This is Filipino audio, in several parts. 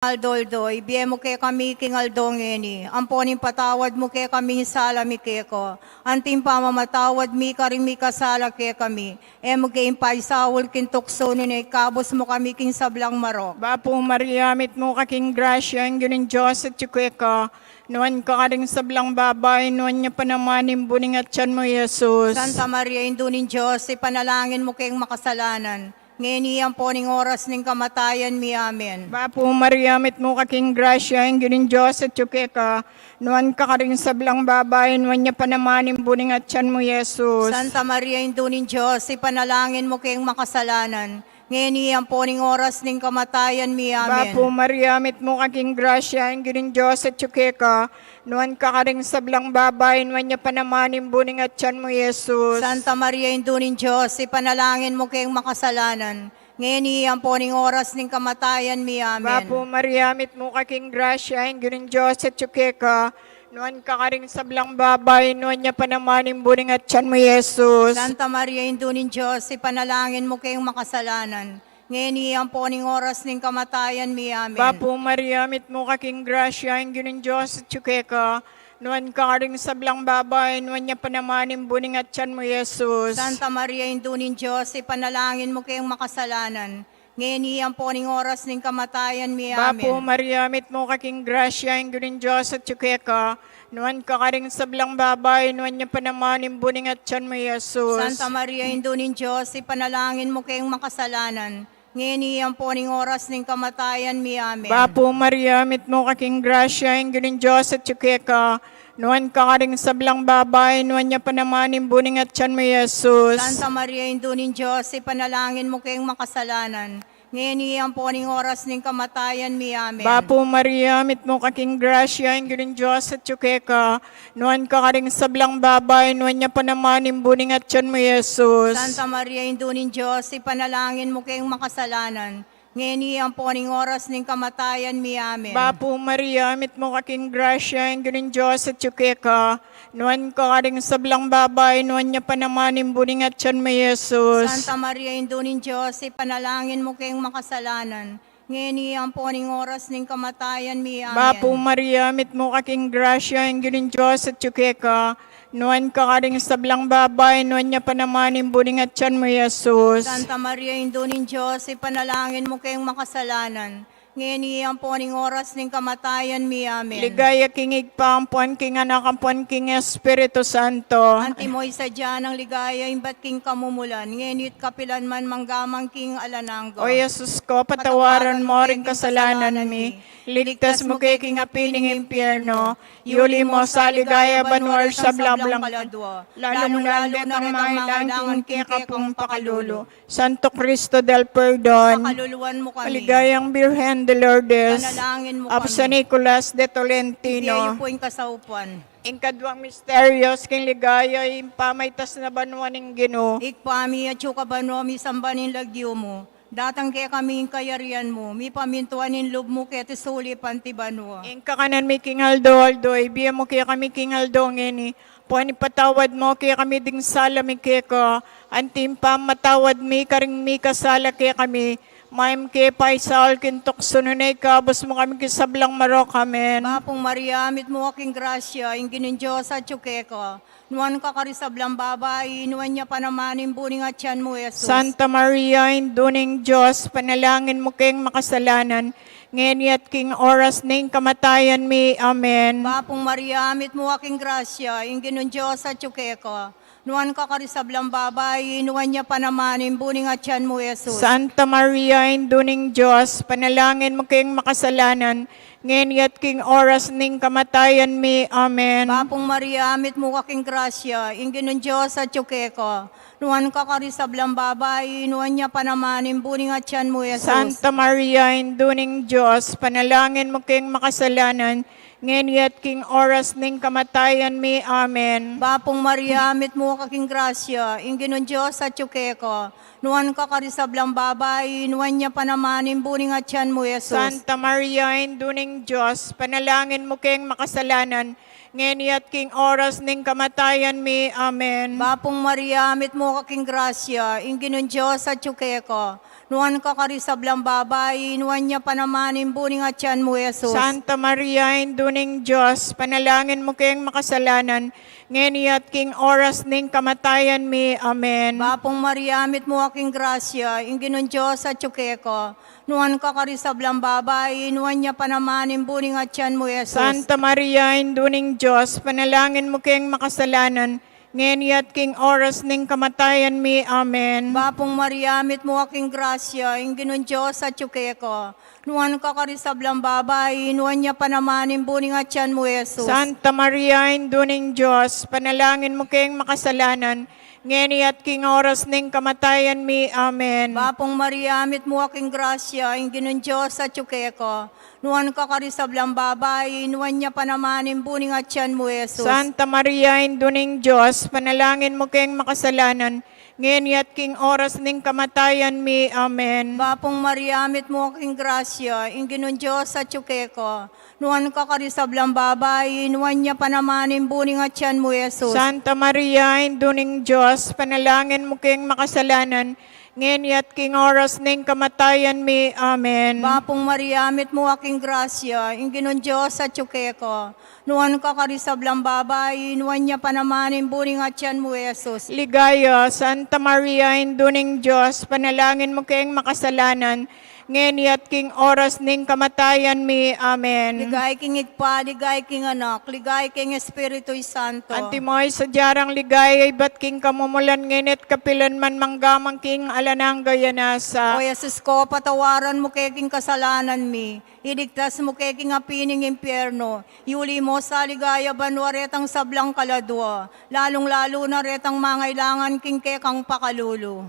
Aldoldoy, biye mo kay kami king aldongeni, amponin patawad mo kay kami sala mi keko, anting pamamatawad mi karing mi kasala kay kami, mo kay paisawol kin tukso ni kabos mo kami king sablang marok. Bapo Maria, mit mo kaking grasya, ang ginin Diyos at ka, nuan ka karing sablang babay, nuan niya panamanim buning at tiyan mo, Jesus. Santa Maria, indunin Diyos, ipanalangin mo kayong makasalanan, ngayon iyan po ning oras ning kamatayan mi, amen. Bapo Maria, mit mo kaking grasya, ang ginin Diyos at ka, nuan ka karing sablang babay, nuan niya panamanim buning at tiyan mo, Jesus. Santa Maria, indunin Diyos, ipanalangin mo kayong makasalanan, ngayon iyan po ning oras ning kamatayan mi, amen. Bapo Maria, mit mo kaking grasya, ang ginin Diyos at ka, nuan ka karing sablang babay, nuan niya panamanim buning at tiyan mo, Jesus. Santa Maria, indunin Diyos, ipanalangin mo kayong makasalanan, ngayon iyan po ning oras ning kamatayan mi, amen. Bapo Maria, mit mo kaking grasya, ang ginin Diyos at ka, nuan ka karing sablang babay, nuan niya panamanim buning at tiyan mo, Jesus. Santa Maria, indunin Diyos, ipanalangin mo kayong makasalanan, ngayon iyan po ning oras ning kamatayan mi, amen. Bapo Maria, mit mo kaking grasya, ang ginin Diyos at ka, nuan ka karing sablang babay, nuan niya panamanim buning at tiyan mo, Jesus. Santa Maria, indunin Diyos, ipanalangin mo kayong makasalanan, ngayon iyan po ning oras ning kamatayan mi, Bapo amen. Maria, mit mo kaking grasya, ang ginin Diyos at ka, nuan ka karing sablang babay, nuan niya panamanim buning at tiyan mo, Jesus. Santa Maria, indunin Diyos, ipanalangin mo kayong makasalanan, ngayon iyan po ning oras ning kamatayan mi, amen. Bapo Maria, mit mo kaking grasya, ang ginin Diyos at ka, nuan ka karing sablang babay, nuan niya panamanim buning at tiyan mo, Jesus. Santa Maria, indunin Diyos, ipanalangin mo kayong makasalanan, ngayon iyan po ning oras ning kamatayan mi, amen. Bapo Maria, mit mo kaking grasya, ang ginin Diyos at ka, nuan ka karing sablang babay, nuan niya panamanim buning at tiyan mo, Jesus. Santa Maria, indunin Diyos, ipanalangin mo kayong makasalanan, ngayon iyan po ning oras ning kamatayan mi, amen. Bapo Maria, mit mo kaking grasya, ang ginin Diyos at ka, nuan ka karing sablang babay, nuan niya panamanim buning at tiyan mo, Jesus. Santa Maria, indunin Diyos, ipanalangin mo kayong makasalanan, ngayon iyan po ning oras ning kamatayan mi, amen. Bapo Maria, mit mo kaking grasya, ang ginin Diyos at ka, nuan ka karing sablang babay, nuan niya panamanim buning at tiyan mo, Jesus. Santa Maria, indunin Diyos, ipanalangin mo kayong makasalanan, ngayon iyan po ning oras ning kamatayan mi, amen. Ligaya kingig pa ang puan king anak ang puan king Espiritu Santo. Anti mo isadya ng ligaya, imbat king kamumulan, ngayon kapilan man manggamang king alananggo. O Jesus ko, patawaran mo ring kasalanan mi. Ligtas mo kay king apining impyerno. Yuli mo sa ligaya banwar sa blablang kaladwa. lalo mo lalit ang mga ilangang king kapong pakalulo. Santo Cristo del Perdon. Pakaluluan mo kami. Maligayang Birhen de Lourdes. Panalangin mo Of kami. San Nicolas de Biyayo Tolentino. po yung kasaupan. Ingkadwang misteryos king ligaya impamaitas na banwaning Ginoo. Ikpami at yukabano, mi sambanin lagyo mo. Datang kaya kami yung kayarian mo. Mi pamintuan in loob mo kaya tisuli pantibano. Ing kakanan mi king Aldo, ibiya mo kaya kami king Aldo ngeni. Puan ipatawad mo kaya kami ding sala mi kaya ka. Antim pa matawad mi karing mi kasala kaya kami. Maim kaya paisal kintok sununay ka. Bus mo kami kisablang marok, amen. Mapong Maria, mit mo aking grasya, yung ginin Diyos at yukeka. Nuan ka karisablang babay, nuan niya panamanin buning at tiyan mo, Jesus. Santa Maria, induning Diyos, panalangin mo kayong makasalanan. Ngayon at king oras ning kamatayan mi, amen. Mapong Maria, mit mo aking grasya, yung ginin Diyos at yukeka. Nuan ka karisablang babay, nuan niya panamanin buning at tiyan mo, Jesus. Santa Maria, induning Diyos, panalangin mo kayong makasalanan. Ngayon at king oras ning kamatayan mi, amen. Mapong Maria, mit mo aking grasya, yung ginin Diyos at yukeka. Nuan ka karisablang babay, nuan niya panamanin buning at tiyan mo, Jesus. Santa Maria, induning Diyos, panalangin mo kayong makasalanan. Ngayon at king oras ning kamatayan mi, amen. Bapong Maria, mit mo kaking grasya, ingginon Diyos at yukeko. Nuan ka karisablang babay, nuan niya panamanin buning at tiyan mo, Jesus. Santa Maria, induning Diyos, panalangin mo kayong makasalanan. Ngayon at king oras ning kamatayan mi, amen. Bapong Maria, mit mo kaking grasya, ingginon Diyos at yukeko. nuan ka kari sablang babae, nuan niya panamanin buning at tiyan mo, Jesus. Santa Maria, Induning Diyos, panalangin mo kayong makasalanan, ngayon at king oras ning kamatayan mi. Amen. Bapong Maria, mit mo aking grasya, inginon Diyos at tsuke ko. Nuan ka kari sablang babae, nuan niya panamanin buning at tiyan mo, Jesus. Santa Maria, Induning Diyos, panalangin mo kayong makasalanan, ngayon at king oras ning kamatayan mi. Amen. Bapong Maria, mit mo aking grasya, inginon Diyos at tsuke ko. Nuan ka kari sablang babae, nuan niya panamanin buning at tiyan mo, Jesus. Santa Maria, Induning Diyos, panalangin mo kayong makasalanan, ngayon at king oras ning kamatayan mi. Amen. Bapong Maria, mit mo aking grasya, inginon Diyos at tsuke ko. Nuan ka kari sablang babae, nuan niya panamanin buning at tiyan mo, Jesus. Santa Maria, Induning Diyos, panalangin mo kayong makasalanan, ngayon at king oras ning kamatayan mi. Amen. Bapong Maria, mit mo aking grasya, inginon Diyos at tsuke ko. Nuan ka kari sablang babae, nuan niya panamanin buning at tiyan mo, Jesus. Santa Maria, Induning Diyos, panalangin mo kayong makasalanan, ngayon at king oras ning kamatayan mi. Amen. Bapong Maria, mit mo aking grasya, inginon Diyos at tsuke ko. Nuan ka kari sablang babae, nuan niya panamanin buning at tiyan mo, Jesus. Ligaya, Santa Maria, Induning Diyos, panalangin mo kayong makasalanan, ngayon at king oras ning kamatayan mi. Amen. Ligay king igpa, ligay king anak, ligay king Espiritu Santo. Antimoy sa jarang ligay ay ba't king kamumulan ngayon at kapilan man manggamang king alanang O gayanasa. Jesus ko, patawaran mo kay king kasalanan mi. Iligtas mo kay king apining impyerno. Yuli mo sa ligaya banwa retang sablang kaladwa. Lalong-lalo na retang mangailangan king kekang pakalulu.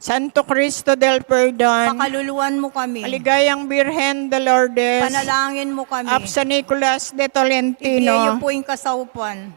Santo Cristo del Perdon, Pakaluluan mo kami. Maligayang Birhen de Lourdes, Panalangin mo kami. San Nicolas de Ibiyayo Tolentino, po yung kasaupan.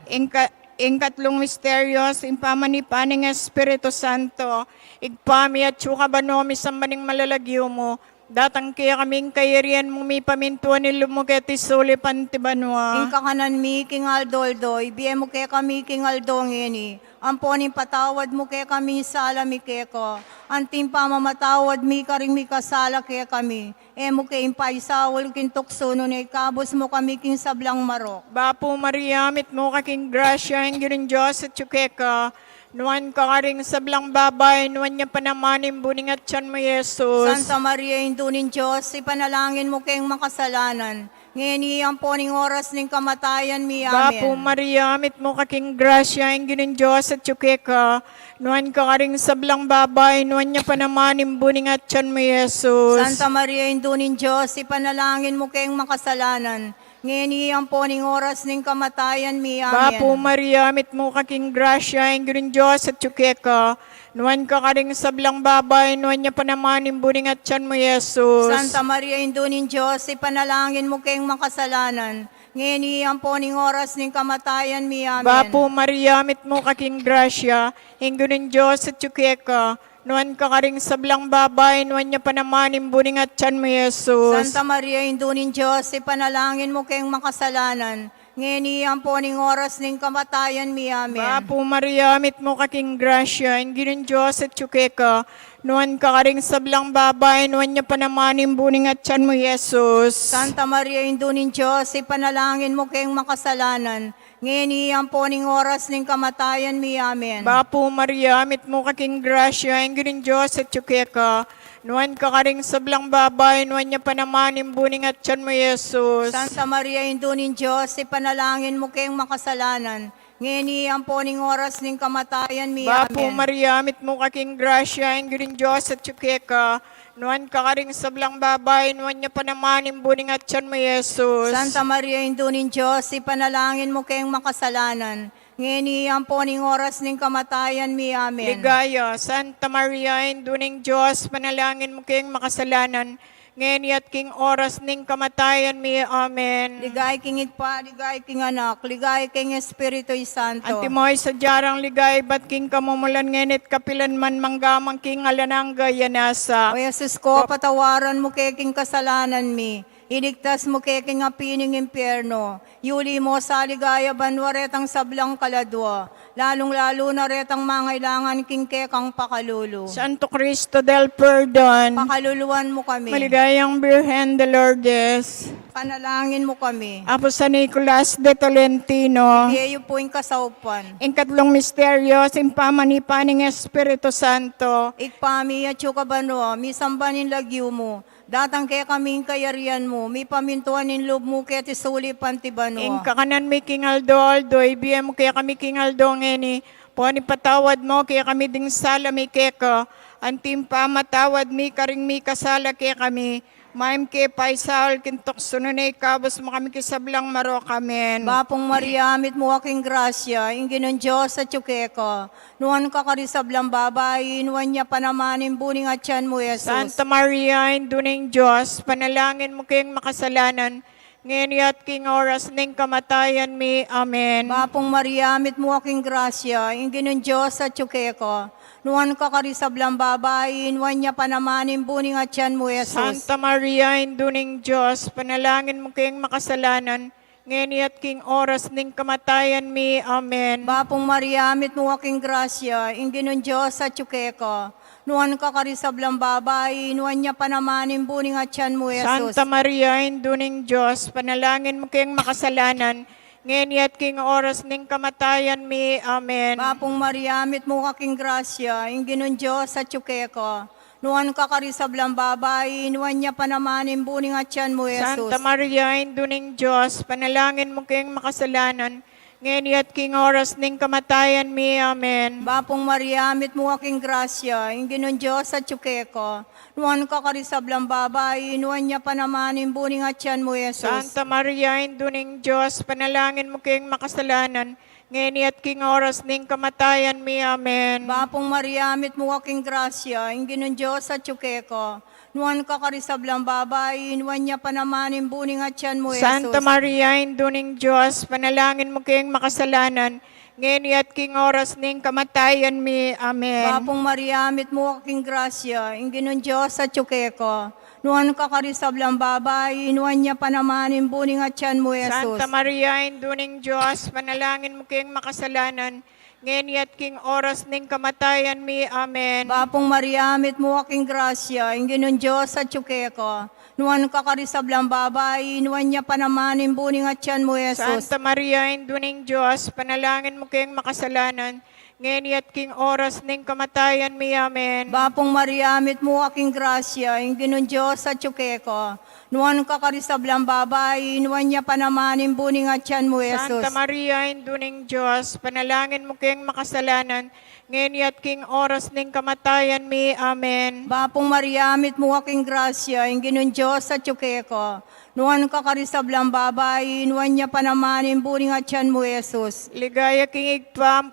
Ingkatlong misteryos, impamanipaning Espiritu Santo, igpami at sukabanomi sa maning malalagyo mo, datang kaya kaming kairian mong may pamintuan ni lumuketi suli pantibanwa. Ing kakanan mi king aldoldoy, biye mo kay kami king aldongeni. Amponin patawad mo kay kami sala mi keko. Anting pamamatawad mi karing mi kasala kay kami. Mo kay impaisawol kin tuksuno ni kabos mo kami king sablang marok. Bapo Maria, mit mo kaking grasya, ang giring Diyos at tsukeka, nuwan ka karing sablang babay, nuwan niya panamanin buning at tiyan mo, Jesus. Santa Maria, indunin Diyos, ipanalangin mo kayong makasalanan. Ngayon iyang poning oras ng kamatayan mi. Bapo Amen. Maria, mit mo kaking grasya, ang giring Diyos at tsukeka, nuwan ka karing sablang babay, nuwan niya panamanin buning at tiyan mo, Jesus. Santa Maria, indunin Diyos, ipanalangin mo kayong makasalanan. Ngayon iyang poning oras ng kamatayan mi. Amen. Bapo Maria, mit mo kaking grasya, ang giring Diyos at tsukeka, nuwan ka karing sablang babay, nuwan niya panamanin buning at tiyan mo, Jesus. Santa Maria, indunin Diyos, ipanalangin mo kayong makasalanan. Ngayon iyang poning oras ng kamatayan mi. Amen. Bapo Maria, mit mo kaking grasya, hinggunin Diyos at tsukeka, nuwan ka karing sablang babay, nuwan niya panamanin buning at tiyan mo, Jesus. Santa Maria, indunin Diyos, ipanalangin mo kayong makasalanan. Ngayon iyang poning oras ng kamatayan mi. Amen. Bapo Maria, mit mo kaking grasya, hinggunin Diyos at tsukeka, nuwan ka karing sablang babay, nuwan niya panamanin buning at tiyan mo, Jesus. Santa Maria, indunin Diyos, ipanalangin mo kayong makasalanan. Ngayon iyang poning oras ng kamatayan mi. Amen. Bapo Maria, mit mo kaking grasya, hinggunin Diyos at tsukeka, nuwan ka karing sablang babay, nuwan niya panamanin buning at tiyan mo, Jesus. Santa Maria, indunin Diyos, ipanalangin mo kayong makasalanan. Ngayon iyang poning oras ng kamatayan mi. Bapo Amen. Maria, mit mo kaking grasya, ang giring Diyos at tsukeka, nuwan ka karing sablang babay, nuwan niya panamanin buning at tiyan mo, Jesus. Santa Maria, indunin Diyos, ipanalangin mo kayong makasalanan. Ngayon iyang poning oras ng kamatayan mi. Amen. Ligaya, Santa Maria, induning Diyos, panalangin mo kayong makasalanan, ngayon at king oras ning kamatayan mi. Amen. Ligay king igpa, ligay king anak, ligay king Espiritu Santo. Antimoy sa jarang ligay, ba't king kamumulan ngayon at kapilan man manggamang king alanang gayanasa. O Jesus ko, patawaran mo kay king kasalanan mi. Iligtas mo kay king apining impyerno. Yuli mo sa ligaya banwaretang sablang kaladwa. lalong-lalo na retang mangailangan king kekang pakalulu. Santo Cristo del Perdon, Pakaluluan mo kami. Maligayang Birhen de Lourdes, Panalangin mo kami. Apo San Nicolas de Tolentino, Diyo po yung kasaupan. Ikatlong misteryo, simpamanipa ng Espiritu Santo, Ikpami at chukabano, mi sambanin lagyo mo. Datang kaya kaming kayarian mo, mi pamintuan in loob mo kaya tisuli pantibano. ing kakanan mi King Aldo, ibigay mo kaya kami King Aldo ngeni, po ni patawad mo kaya kami ding sala mi keko, antim pa matawad mi karing mi kasala kaya kami, maim ke paisal kintok sununay kabos mo kami kisablang maro kamen. Bapong Maria, amit mo aking grasya, ingin ng Diyos at chukeko. Nuan ka karisablang babay, nuan niya panamanin buning at tiyan mo, Jesus. Santa Maria, induning Diyos, panalangin mo kayong makasalanan, ngayon at king oras ng kamatayan mi. Amen. Bapong Maria, amit mo aking grasya, ingin ng Diyos at chukeko. Nuan ka karisablang babay, nuan niya panamanin buning at tiyan mo, Jesus. Santa Maria, induning Diyos, panalangin mo kayong makasalanan, ngayon at king oras ng kamatayan mi. Amen. Bapong Maria, amit mo aking grasya, ingin ng Diyos at chukeko. Nuan ka karisablang babay, nuan niya panamanin buning at tiyan mo, Jesus. Santa Maria, induning Diyos, panalangin mo kayong makasalanan, ngayon at king oras ng kamatayan mi. Amen. Bapong Maria, amit mo aking grasya, ingin ng Diyos at chukeko. Nuan ka karisablang babay, nuan niya panamanin buning at tiyan mo, Jesus. Santa Maria, induning Diyos, panalangin mo kayong makasalanan, ngayon at king oras ng kamatayan mi. Amen. Bapong Maria, amit mo aking grasya, ingin ng Diyos at chukeko. Nuan ka karisablang babay, nuan niya panamanin buning at tiyan mo, Jesus. Santa Maria, induning Diyos, panalangin mo kayong makasalanan, ngayon at king oras ng kamatayan mi. Amen. Bapong Maria, amit mo aking grasya, ingin ng Diyos at chukeko. Nuan ka karisablang babay, nuan niya panamanin buning at tiyan mo, Jesus. Santa Maria, induning Diyos, panalangin mo kayong makasalanan, ngayon at king oras ng kamatayan mi. Amen. Bapong Maria, amit mo aking grasya, ingin ng Diyos at chukeko. Nuan ka karisablang babay, nuan niya panamanin buning at tiyan mo, Jesus. Santa Maria, induning Diyos, panalangin mo kayong makasalanan, ngayon at king oras ng kamatayan mi. Amen. Bapong Maria, amit mo aking grasya, ingin ng Diyos at chukeko. Nuan ka karisablang babay, nuan niya panamanin buning at tiyan mo, Jesus. Santa Maria, induning Diyos, panalangin mo kayong makasalanan, ngayon at king oras ng kamatayan mi. Amen. Bapong Maria, amit mo aking grasya, ingin ng Diyos at chukeko. Nuan ka karisablang babay, nuan niya panamanin buning at tiyan mo, Jesus. Santa Maria, induning Diyos, panalangin mo kayong makasalanan, ngayon at king oras ng kamatayan mi. Amen. Bapong Maria, amit mo aking grasya, ingin ng Diyos at chukeko. Nuan ka karisablang babay, nuan niya panamanin buning at tiyan mo, Jesus. Ligaya king igpam,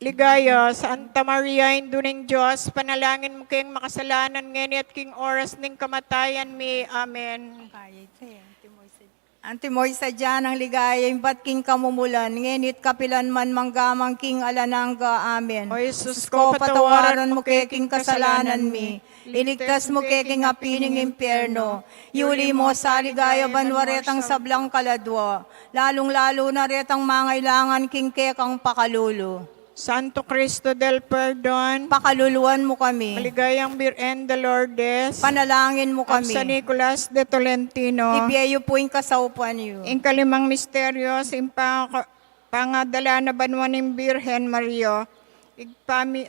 ligaya, Santa Maria, induning Diyos, panalangin mo kayong makasalanan, ngayon at king oras ng kamatayan mi. Amen. Antimoy sa dyan ang ligaya, imbat king kamumulan, ngenit kapilan man manggamang king alanangga, amen. O Jesus ko, patawaran mo kay king kasalanan mi, iligtas mo kay king apining impyerno, yuli mo sa ligaya banwaretang sablang kaladwa, lalong-lalo na retang mangailangan king kekang pakalulu. Santo Cristo del Perdon, Pakaluluan mo kami, maligayang Birhen de Lourdes, panalangin mo of San kami, Nicolas de Tolentino, ibiyayo po yung kasaupan niyo. ing kalimang misteryo, pangadala na banwa ng Birhen Maria, igpami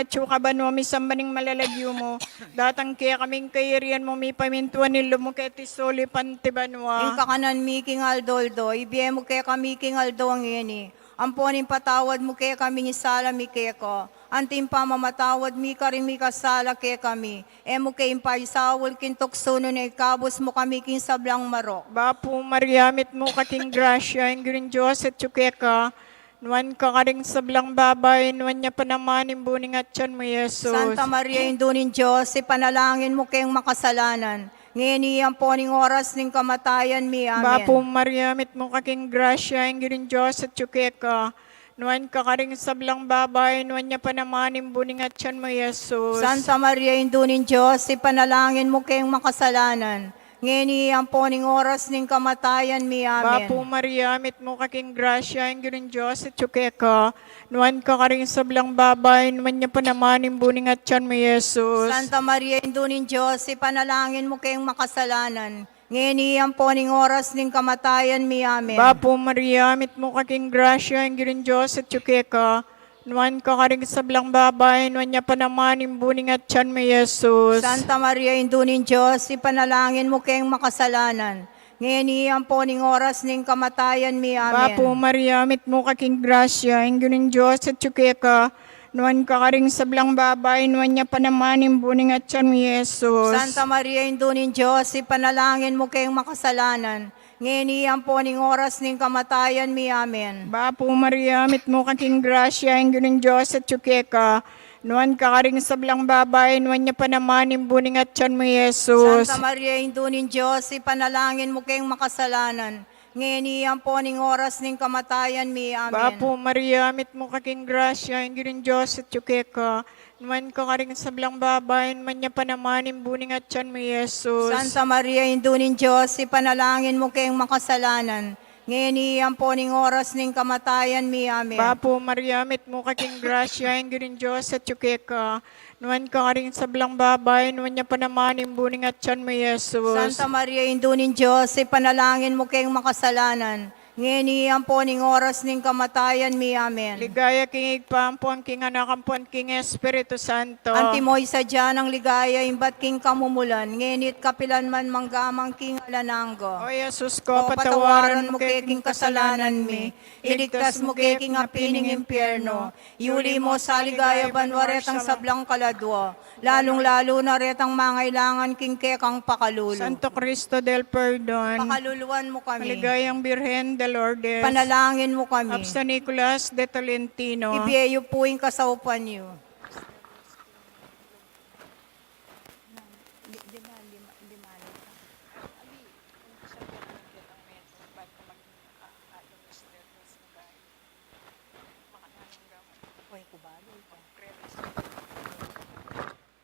at suka banwa mi sambaning malalagyo mo, datang kaya kaming kairian mo mi pamintuan nilo mo kaya tisoli panti banwa. Yung kakanan mi king aldoldo, ibiye mo kaya kami king aldo ang ini. Amponin patawad mo kaya kami isala mi kaya ko. Antim pa mamatawad mi karing mi kasala kaya kami. Emo kaya impaisawol kintok suno na ikabos mo kami king sablang maro. Bapo Mariamit mo kating grasya, ing giring Diyos at tsukeka, nuan ka karing sablang babay, nuan niya panamanin buning at tiyan mo, Jesus. Santa Maria, indunin Diyos, ipanalangin mo kayong makasalanan. Ngayon iyang po ning oras ning kamatayan mi. Amen. Bapo Mariamit mo kaking grasya, ing giring Diyos at tsukeka, nuan ka karing sablang babay, nuan niya panamanin buning at tiyan mo, Jesus. Santa Maria, indunin Diyos, ipanalangin mo kayong makasalanan. ngeni ang poning oras ning kamatayan mi. Amen. Bapo Maria, mit mo kaking grasya, ang Ginoong Diyos at ka, nuan ka karing sablang babay, nuan niya pa naman imbuning at tiyan mo, Jesus. Santa Maria, Indunin Diyos, ipanalangin mo kayong makasalanan. Ngeni ang poning oras ning kamatayan mi. Amen. Bapo Maria, mit mo kaking grasya, ang Ginoong Diyos at ka, nuan ka karing sablang babay, nuan niya pa naman imbuning at tiyan mo, Jesus. Santa Maria, Indunin Diyos, ipanalangin mo kayong makasalanan. Ngeni ang poning oras ning kamatayan mi. Amen. Bapo Maria, mit mo kaking grasya, ang Ginoong Diyos at ka, nuan ka karing sablang babay, nuan niya pa naman imbuning at tiyan mo, Jesus. Santa Maria, Indunin Diyos, ipanalangin mo kayong makasalanan. Ngeni ang poning oras ning kamatayan mi. Amen. Bapo Maria, mit mo kaking grasya, ang Ginoong Diyos at ka, nuan ka karing sablang babay, nuan niya pa naman imbuning at tiyan mo, Jesus. Santa Maria, Indunin Diyos, ipanalangin mo kayong makasalanan. Ngeni ang poning oras ning kamatayan mi. Amen. Bapo Maria, mit mo kaking grasya, ang Ginoong Diyos at ka, nuan ka karing sablang babay, nuan niya pa naman imbuning at tiyan mo, Jesus. Santa Maria, Indunin Diyos, ipanalangin mo kayong makasalanan. Ngeni ang poning oras ning kamatayan mi. Amen. Bapo Maria, mit mo kaking grasya, ang Ginoong Diyos at ka, nuan ka karing sablang babay, nuan niya pa naman imbuning at tiyan mo, Jesus. Santa Maria, Indunin Diyos, ipanalangin mo kayong makasalanan. Ngeni ang poning oras ning kamatayan mi. Amen. Ligaya king igpampuan king anakampuan king Espiritu Santo. Antimoy sa dyan ang ligaya, imbat king kamumulan, ngenit kapilan man manggamang king alananggo. O Jesus ko, O patawaran mo king kasalanan mi, iligtas mo king apining impyerno, iuli mo sa ligaya banwaret ang sablang kaladwa, lalong-lalo na retang mangailangan king kekang pakalulo. Santo Cristo del Perdon. Pakaluluan mo kami, Maligayang Birhen de Lourdes. panalangin mo kami, Of San Nicolas de Tolentino. ibiyeyo po yung kasaupan niyo.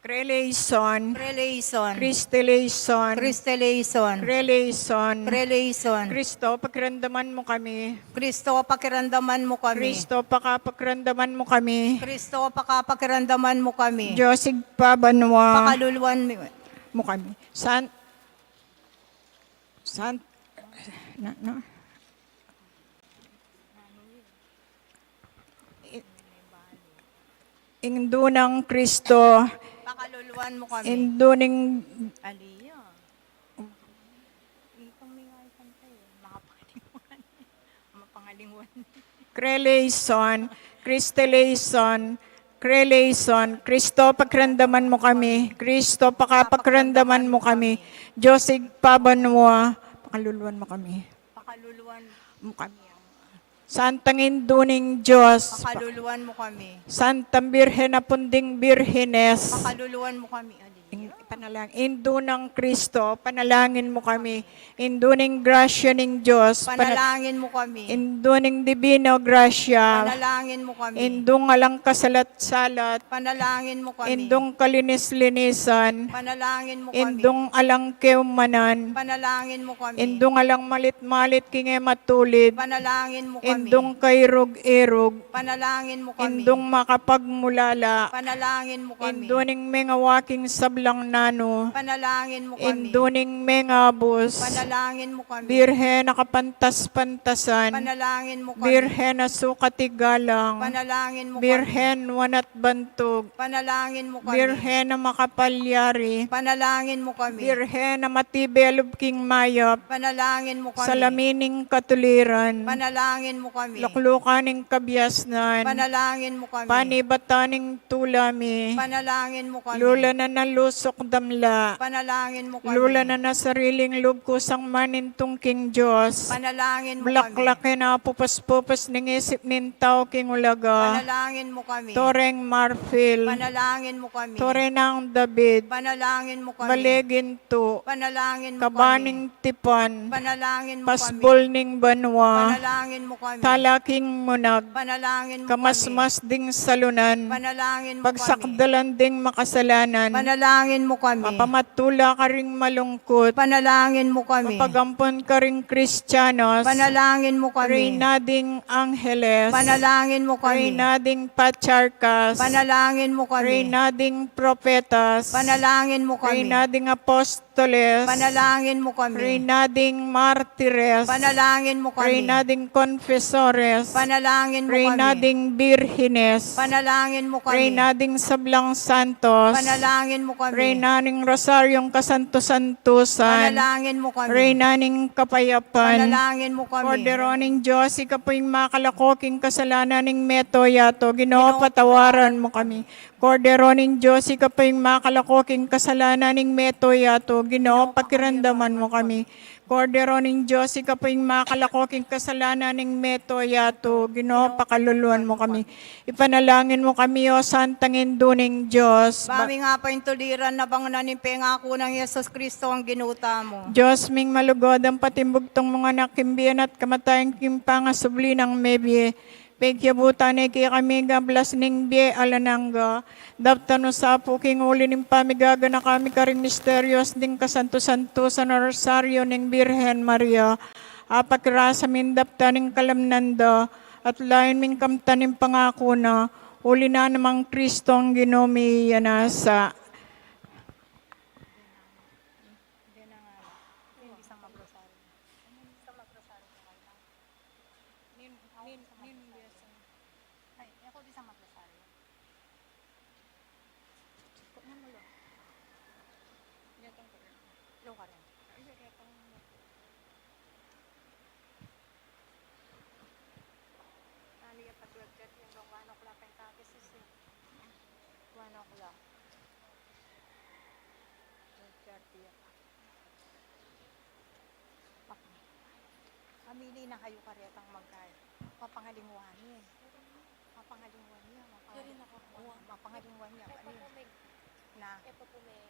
Creleison. Preleison, Cristeleison. Cristeleison, Creleison. Preleison, Kristo, pakiramdaman mo kami. Kristo, pakiramdaman mo kami. Kristo, pakiramdaman mo kami. Kristo, pakiramdaman mo kami. Diyos, igpabanwa Pakaluluan mo kami. San na. Indunang Kristo, pakaluluan mo kami. induning Aliya. Itong mingay kantay, makapangalinguan. Mapangalinguan. Creleison, Cristeleison, Creleison, Kristo, pakiramdaman mo kami. Kristo, pakiramdaman mo kami. Diyos, igpabanwa, pakaluluan mo kami. Pakaluluan. Mo kami. Santang induning Diyos, Pakaluluan mo kami. Santang Birhen na punding Birhenes, Pakaluluan mo kami. Aliya. Indunang Kristo, panalangin mo kami. Induning grasya ng Diyos, Panalangin mo kami. induning divino grasya, Panalangin mo kami. indung alang kasalat-salat, Panalangin mo kami. indung kalinis-linisan, Panalangin mo kami. indung alang keumanan, Panalangin mo kami. indung alang malit-malit kinge matulid, Panalangin mo kami. indung kairog-irog, Panalangin mo kami. indung makapagmulala, Panalangin mo kami. induning mga waking sablang nano, Panalangin mo kami. induning mga bus, Panalangin mo kami. birhen na kapantas-pantasan, Panalangin mo kami. birhen na sukatigalang, Panalangin mo kami. birhen wanat bantog, Panalangin mo kami. birhen na makapalyari, Panalangin mo kami. birhen na matibelub king mayap, Panalangin mo kami. salamining katuliran, Panalangin mo kami. luklukaning kabyasnan, Panalangin mo kami. panibataning tulami, Panalangin mo kami. lula na nalusok damla, Panalangin mo kami. lula na sariling loob kusang manintong king Diyos, Panalangin mo kami. blaklaki na pupas-pupas ng isip nin tao king ulaga, Panalangin mo kami. toreng marfil, Panalangin mo kami. torenang David, Panalangin mo kami. baleginto, Panalangin mo kami. kabaning tipan, Panalangin mo kami. pasbol ning banwa, Panalangin mo kami. talaking munag, Panalangin mo kami. kamasmas ding salunan, Panalangin mo kami. pagsakdalan ding makasalanan, Panalangin mo mo kami. Mapamatula ka ring malungkot. Panalangin mo kami. Mapagampon ka ring Kristiyanos. Panalangin mo kami. Reyna ding Angeles. Panalangin mo kami. Reyna ding Patriarchas. Panalangin mo kami. Reyna ding Propetas. Panalangin mo kami. Reyna ding Apostoles. Panalangin mo kami. Reyna ding Martires. Panalangin mo kami. Reyna ding Confesores. Panalangin mo Reyna kami. ding Birhines. Panalangin mo kami. Reyna ding Sablang Santos. Panalangin mo kami. Reyna ning Rosaryong Kasanto-Santusan. Panalangin mo kami. Reyna ning Kapayapan. Panalangin mo kami. Kordero ning Diyos, ikapo'y makalakoking kasalanan ning Meto Yato. Ginoo, patawaran mo kami. Kordero ning Diyos, ikapo'y makalakoking kasalanan ning Meto Yato. Ginoo, pakiramdaman mo kami. Kordero ning Diyos, ikapo'y makalakoking kasalanan ning Meto Yato. Ginoo, pakaluluan mo kami. Ipanalangin mo kami, O Santang Induning Diyos. Bami nga pa yung tuliran na bangunan ng pengako ng Yesus Kristo ang ginuta mo. Diyos ming malugod ang patimbugtong mga nakimbiyan at kamatayang kimpanga subli ng mebye. Pagyabutan ay kaya kami gablas ning biye alanangga. Daptano sa puking uli ng pamigaga na kami karing misterios ding kasanto-santo sa Rosario ning Birhen Maria. Apakirasa min daptaning kalamnanda at lain min kamtaning pangako na uli na namang Kristo ang ginomi yanasa. Amili na kayo karetang magkay. Mapangalingwan niya. Mapangalingwan niya. Mapangalingwan niya. Na. Ito po may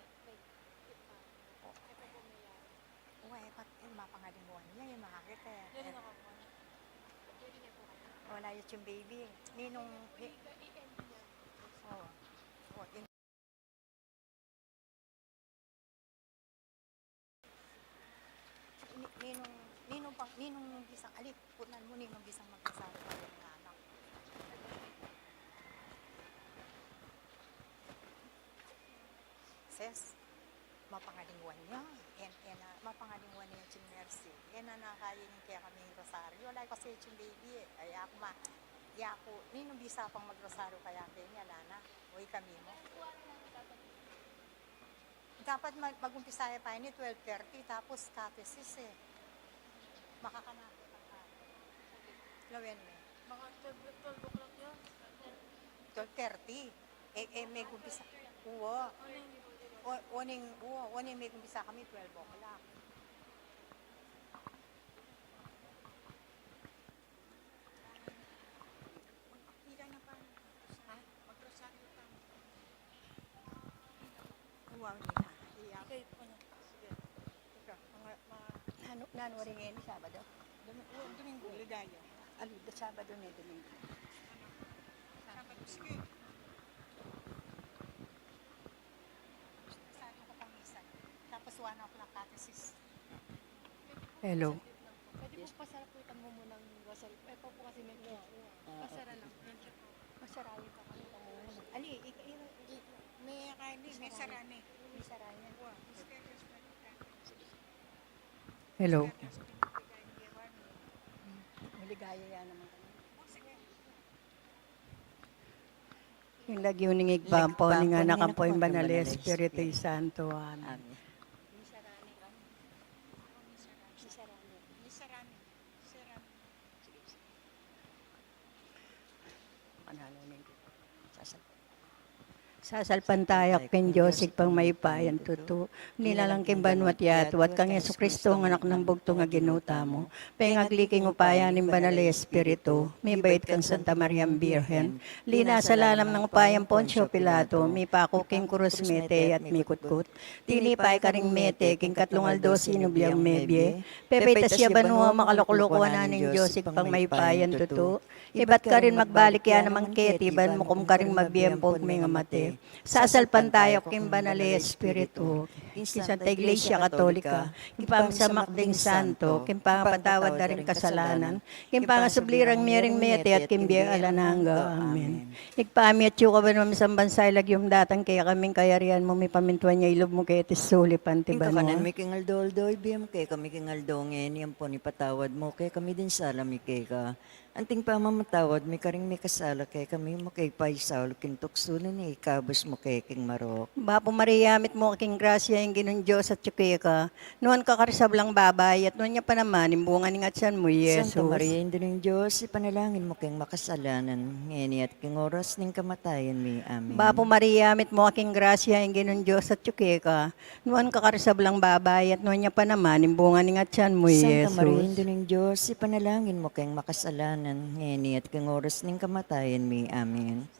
Uwe, mapangalingwan niya. Yung makakit eh. Wala yung baby. Ninong. Oh. Ninong bisang alip. Punan mo ninong bisang magkasama ng anak. Ses, mapangalingwan niya. Mapangalingwan niya yung mercy. Yan na nakaya niya kaya kami yung rosaryo. Wala kasi yung baby eh. Ay ako, ninong bisa pang magrosaryo kaya kaya niya, Lana. Uy kami mo. Dapat mag-umpisa pa ni 12:30 tapos catesis eh. Makakanapit ang lawin mo. mga 12 o'clock yun. 12:30. May gumpisa. Uwa. Uwa, may gumpisa kami 12 o'clock. Uwa, hindi na. Kayo po na. Sige. Ikaw, nanuwari ngayon Sabado? Domingo, ligaya. Sabado na Domingo. Sige. Sabi ko pang misa. Tapos 1 o'clock catesis. Hello. Pwede po pasaraputan mo munang rosary. Ito po kasi may pasara lang. Masarayin ka kami. Ali, may sarani. May sarani. Hello. Maligaya yan naman kami. Yung lagyuning igbampaw ni nga nakampoy banal Espiritu Santo. Amen. Sasalpantayak ken Diyos pang may payan tutu. Nilalang kimbanwat yatwat kang Yesu Kristo ng anak ng bugto nga ginuta mo. Pengagliking upayan ng banal Espiritu. May bait kang Santa Maria Birhen. Lina sa lalam ng upayang Poncio Pilato. May pako king kurus mete at mikutkut. Tinipay ka ring mete king katlungal dos inubyang mebye. Pepeta siya banua makalukulukuan na ng Diyos pang may payan tutu. Ibat ka rin magbalik yan namang keti ban mo kum ka ring mabiyempog may nga mate. sasalpan tayo king banal Espiritu, king Santa Iglesia Katolika, king pangsamakding santo, king pangapatawad na rin kasalanan, king pangasublirang miring mete at king biya alananga. Amen. Igpami at yuka ba naman sa bansay lagyong datang kaya kaming kayarian mo, may pamintuan niya ilob mo kaya tisuli panti King ba kakanan no? mi king aldoldo, ibiyam kay kami king aldongen, yan po ni patawad mo, kay kami din sala mi kay ka. Anting pa mamatawad, mi karing mi kasala kay kami mo kay paisaw, king tuksuno ni ikabos mo kay king marok. Bapo Mariamit mo aking grasya yung ginon Diyos at yuki ka. Noon kakarisablang babay at noon niya pa naman imbungan ng atsan mo, Yesus. Santa Maria, hindi ng Diyos, ipanalangin mo kayong makasalanan, ngeni at king oras ning kamatayan mi. Amen. Bapo Mariamit mo aking grasya yung ginon Diyos at yuki ka. Noon kakarisablang babay at noon niya pa naman imbungan ng atsan mo, Santa Maria, Yesus. hindi ng Diyos, ipanalangin mo kayong makasalanan, ngeni at king oras ning kamatayan mi. Amen.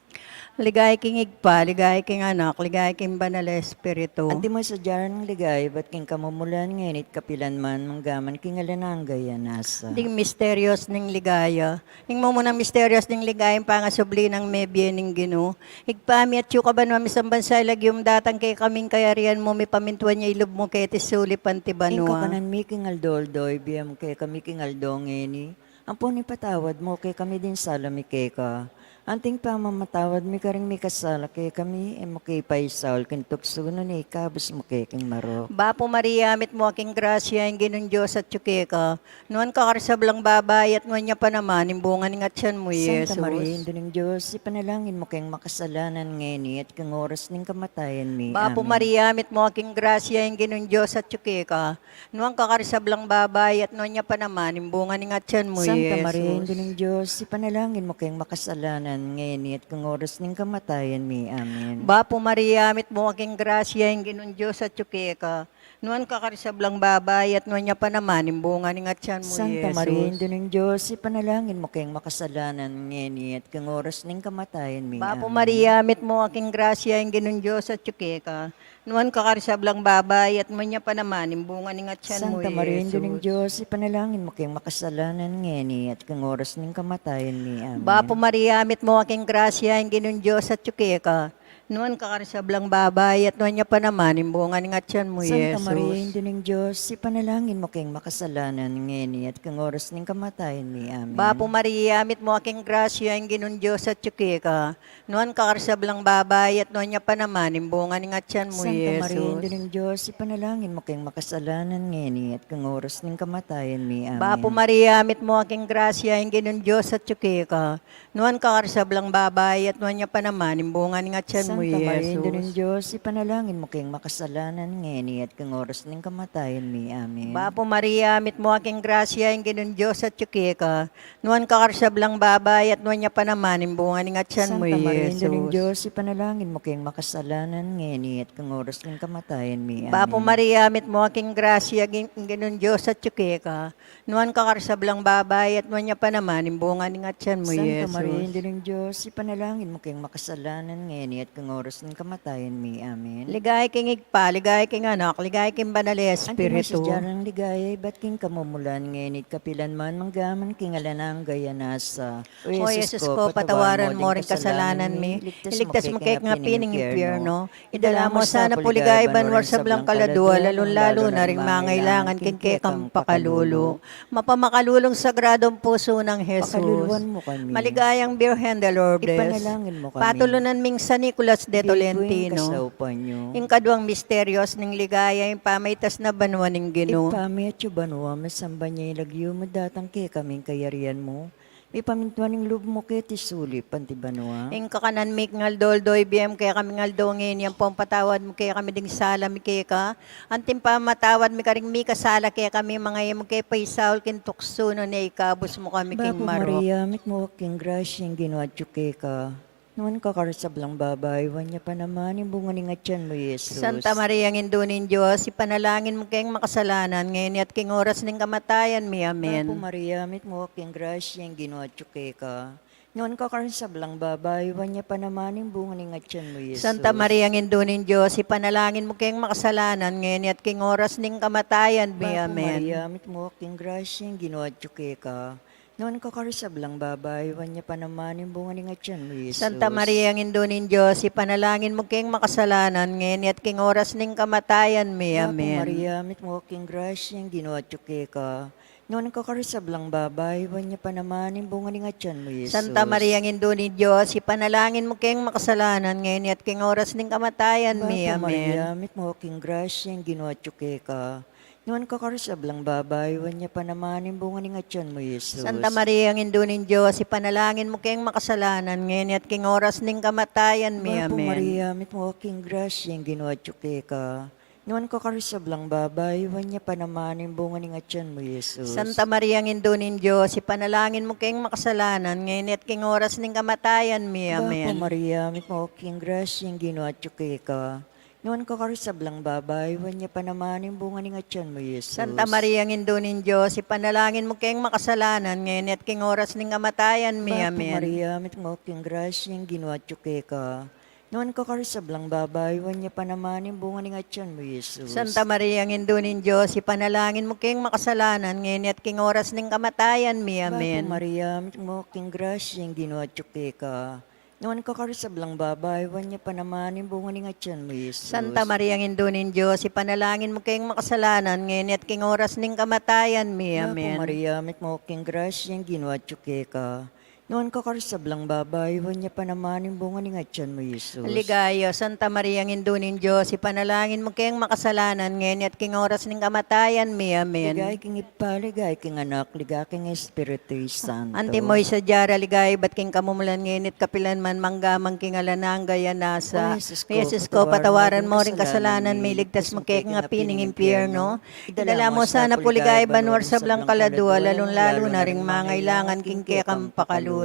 Ligay king igpa, ligay king anak, ligay king banal Espiritu. Anti mo sa ng ligay, ba't king kamumulan ngenit kapilan man, manggaman king alanangay nasa. Ding misterios ning ligaya. Ning mo munang misterios ning ligaya, pangasubli ng mebye ning gino. Igpami at yuka ba namin sa bansay lagyong datang kay kaming kayarian mo, may pamintuan niya ilob mo kay tisuli panti King banwa. kakanan mi king aldoldoy, biyam kay kami king aldongeni. Ampun ni patawad mo kay kami din sala mi kay ka. Anting pa mamatawad mi karing mi kasala kay kami mo kay paisaw kin tuksuno ni ikabos mo kay king marok. Bapo Mariamit mo aking grasya, yung ginon Diyos at yuki ka. Noon kakarisablang babay at noon niya pa naman, imbungan ng atsan mo, Yesus. Santa Maria, hindi ng Diyos, ipanalangin mo kayong makasalanan ngeni at kang oras ng kamatayan mi. Bapo Amen. Mariamit mo aking grasya, yung ginon Diyos at yuki ka. Noon kakarisablang babay at noon niya pa naman, imbungan ng atsan mo, Santa Yesus. Maria, hindi ng Diyos, ipanalangin mo kayong makasalanan ngeni at kang oras ng kamatayan mi. Amen. Bapo Mariamit mo aking grasya, yung ginon Diyos at yuki ka. Noon kakarisablang babay at noon niya pa naman, imbungan ng atsan mo, Santa Yesus. Maria, hindi ng Diyos, ipanalangin mo kayong makasalanan ngeni at kang oras ng kamatayan mi. Bapo Amen. Mariamit mo aking grasya, yung ginon Diyos at yuki ka. Noon kakarisablang babay at noon niya pa naman, imbungan ng atsan mo, Santa Maria, hindi ng Yesus. Diyos, ipanalangin mo kayong makasalanan ngeni at kang oras ng kamatayan mi. Amen. Bapo Mariamit mo aking grasya, yung ginon Diyos at yuki ka. Noon kakarisablang babay at noon niya pa naman, imbungan ng atsan mo, Santa Yesus. Maria, hindi ng Diyos, ipanalangin mo kayong makasalanan ngeni at kang oras ng kamatayan mi. Amen. Bapo Mariamit mo aking grasya, yung ginon Diyos at yuki ka. Noon kakarisablang babay at noon niya pa naman, imbungan ng atsan mo, Santa Maria, hindi Yesus. ng Diyos, ipanalangin mo kayong makasalanan ngeni at kang oras ng kamatayan mi. Amen. Bapo Mariamit mo aking grasya, yung ginon Diyos at yuki ka. Noon kakarisablang babay at noon niya pa naman, imbungan ng atsan mo, Santa Maria, hindi ng Yesus. Diyos, ipanalangin mo kayong makasalanan ngeni at kang oras ng kamatayan mi. Amen. Bapo Mariamit mo aking grasya, yung ginon Diyos at yuki ka. Noon kakarisablang babay at noon niya pa naman, imbungan ng atsan mo, Santa Maria, hindi ng Yesus. Diyos, ipanalangin mo kayong makasalanan ngeni at kang oras ng kamatayan mi. Amen. Bapo Mariamit mo aking grasya, ginon Diyos at yuki ka. Noon kakarisablang babay at noon niya pa naman, imbungan ng atsan mo, Santa Maria, Yesus. hindi ng Diyos, ipanalangin mo kayong makasalanan ngeni at kang oras ng kamatayan mi. Amen. Ligay king igpa, ligay king anak, ligay king banal Espiritu. Anti ng ligaya, ba't king kamumulan ngenit kapilan man manggaman king alanang gaya nasa. O Jesus ko, patawaran mo rin kasalanan mi. Iligtas mo kay nga pining impyerno. Idala mo sana puligay banwar sa blang kaladua, lalong-lalo na ring mangailangan king kekang pakalulo. Mapamakalulong sagradong puso ng Jesus. Pakaluluan mo kami. Maligayang Birhen de Lourdes. Ipanalangin mo kami. Patulunan ming San Nicolas de Bituin Tolentino. kasaupan nyo. Ing kadwang misteryos ning ligaya, yung pamaitas na banwa ning Ginoo. Ipami at yubanwa, masamba niya ilagyo, madatang kay kaming kayarian mo. Ipamintuan ng loob mo kay tisuli, pantibanwa. Ing kakanan mi ngal doldoy biem kaya kami ngal dongin yang pong patawad mo kaya kami ding sala mi kaya ka. Antim pa matawad mi karing mi kasala kaya kami mga yamo kay paisaul kin tukso no ne ikabos mo kami king Bapo marok. Maria, mit mo king grasyang ginuadyo kay ka. Noon ka karasablang babay, wanya pa naman yung bunga ni ngatyan mo, Jesus. Santa Maria ang indunin Diyos, ipanalangin mo kayong makasalanan ngayon at king oras ning kamatayan mi. Bapo Amen. Maria, mit mo king grasyang ginuadyo kay ka. Noon ka karasablang babay, wanya pa naman yung bunga ni ngatyan mo, Jesus. Santa Maria ang indunin Diyos, ipanalangin mo kayong makasalanan ngayon at king oras ning kamatayan mi. Bapo Amen. Maria, mit mo king grasyang ginuadyo kay ka. Noon kakarisablang babae, wanya pa naman yung bunga ni nga tiyan mo, Jesus. Santa Maria, ang Indunin Diyos, ipanalangin mo king makasalanan, ngayon at king oras ning kamatayan mi. Apo Amen. Maria, mit mo king grasya, yung ginawa tsuke ka. Noon kakarisablang babae, wanya pa naman yung bunga ni nga tiyan mo, Jesus. Santa Maria, ang Indunin Diyos, ipanalangin mo king makasalanan, ngayon at king oras ning kamatayan mi. Apo Maria, Amen. mit mo king grasya, yung ginawa tsuke ka. Noon kakarisablang babae, wanya pa naman yung bunga ni nga tiyan mo, Jesus. Santa Maria, ang Indunin Diyos, ipanalangin mo king makasalanan, ngayon at king oras ning kamatayan mi. Apo Amen. Maria, mit mo king grasya, yung ginawa tsuke ka. Noon kakarisablang babae, wanya pa naman yung bunga ni nga tiyan mo, Jesus. Santa Maria, ang Indunin Diyos, ipanalangin mo king makasalanan, ngayon at king oras ning kamatayan mi. Apo Amen. Maria, mit mo king grasya, yung ginawa tsuke ka. Noon kakarisablang babae, wanya pa naman yung bunga ni nga tiyan mo, Jesus. Santa Maria, ang Indunin Diyos, ipanalangin mo king makasalanan, ngayon at king oras ning kamatayan mi. Apo Amen. Maria, mit mo king grasya, yung ginawa tsuke ka. Noon kakarisablang babae, wanya pa naman yung bunga ni nga tiyan mo, Jesus. Santa Maria, ang Indunin Diyos, ipanalangin mo king makasalanan, ngayon at king oras ning kamatayan mi. Apo Amen. Maria, mit mo king grasya, yung ginawa tsuke ka. Noon kakarisablang babae, wanya pa naman yung bunga ni nga tiyan mo, Jesus. Santa Maria, ang Indunin Diyos, ipanalangin mo king makasalanan, ngayon at king oras ning kamatayan mi. Apo Amen. Maria, mit mo king grasya, yung ginawa tsuke ka. Noon kakarisablang babae, wanya pa naman yung bunga ni nga tiyan mo, Jesus. Ligaya, Santa Maria, ang Indunin Diyos, ipanalangin mo king makasalanan, ngayon at king oras ning kamatayan mi. Amen. Ligay king ipaligay king anak, ligay king Espiritu Santo. Anti mo'y sa Jara ligay, ba't king kamumulan nginit kapilan man manggamang king alanang gaya nasa. O Jesus ko, patawaran mo rin kasalanan, may ligtas mo kay nga pining impyerno. Idala mo sana puligay, banwar sa blang kaladua, lalong-lalo na ring mangailangan king kaya kang pakalulo.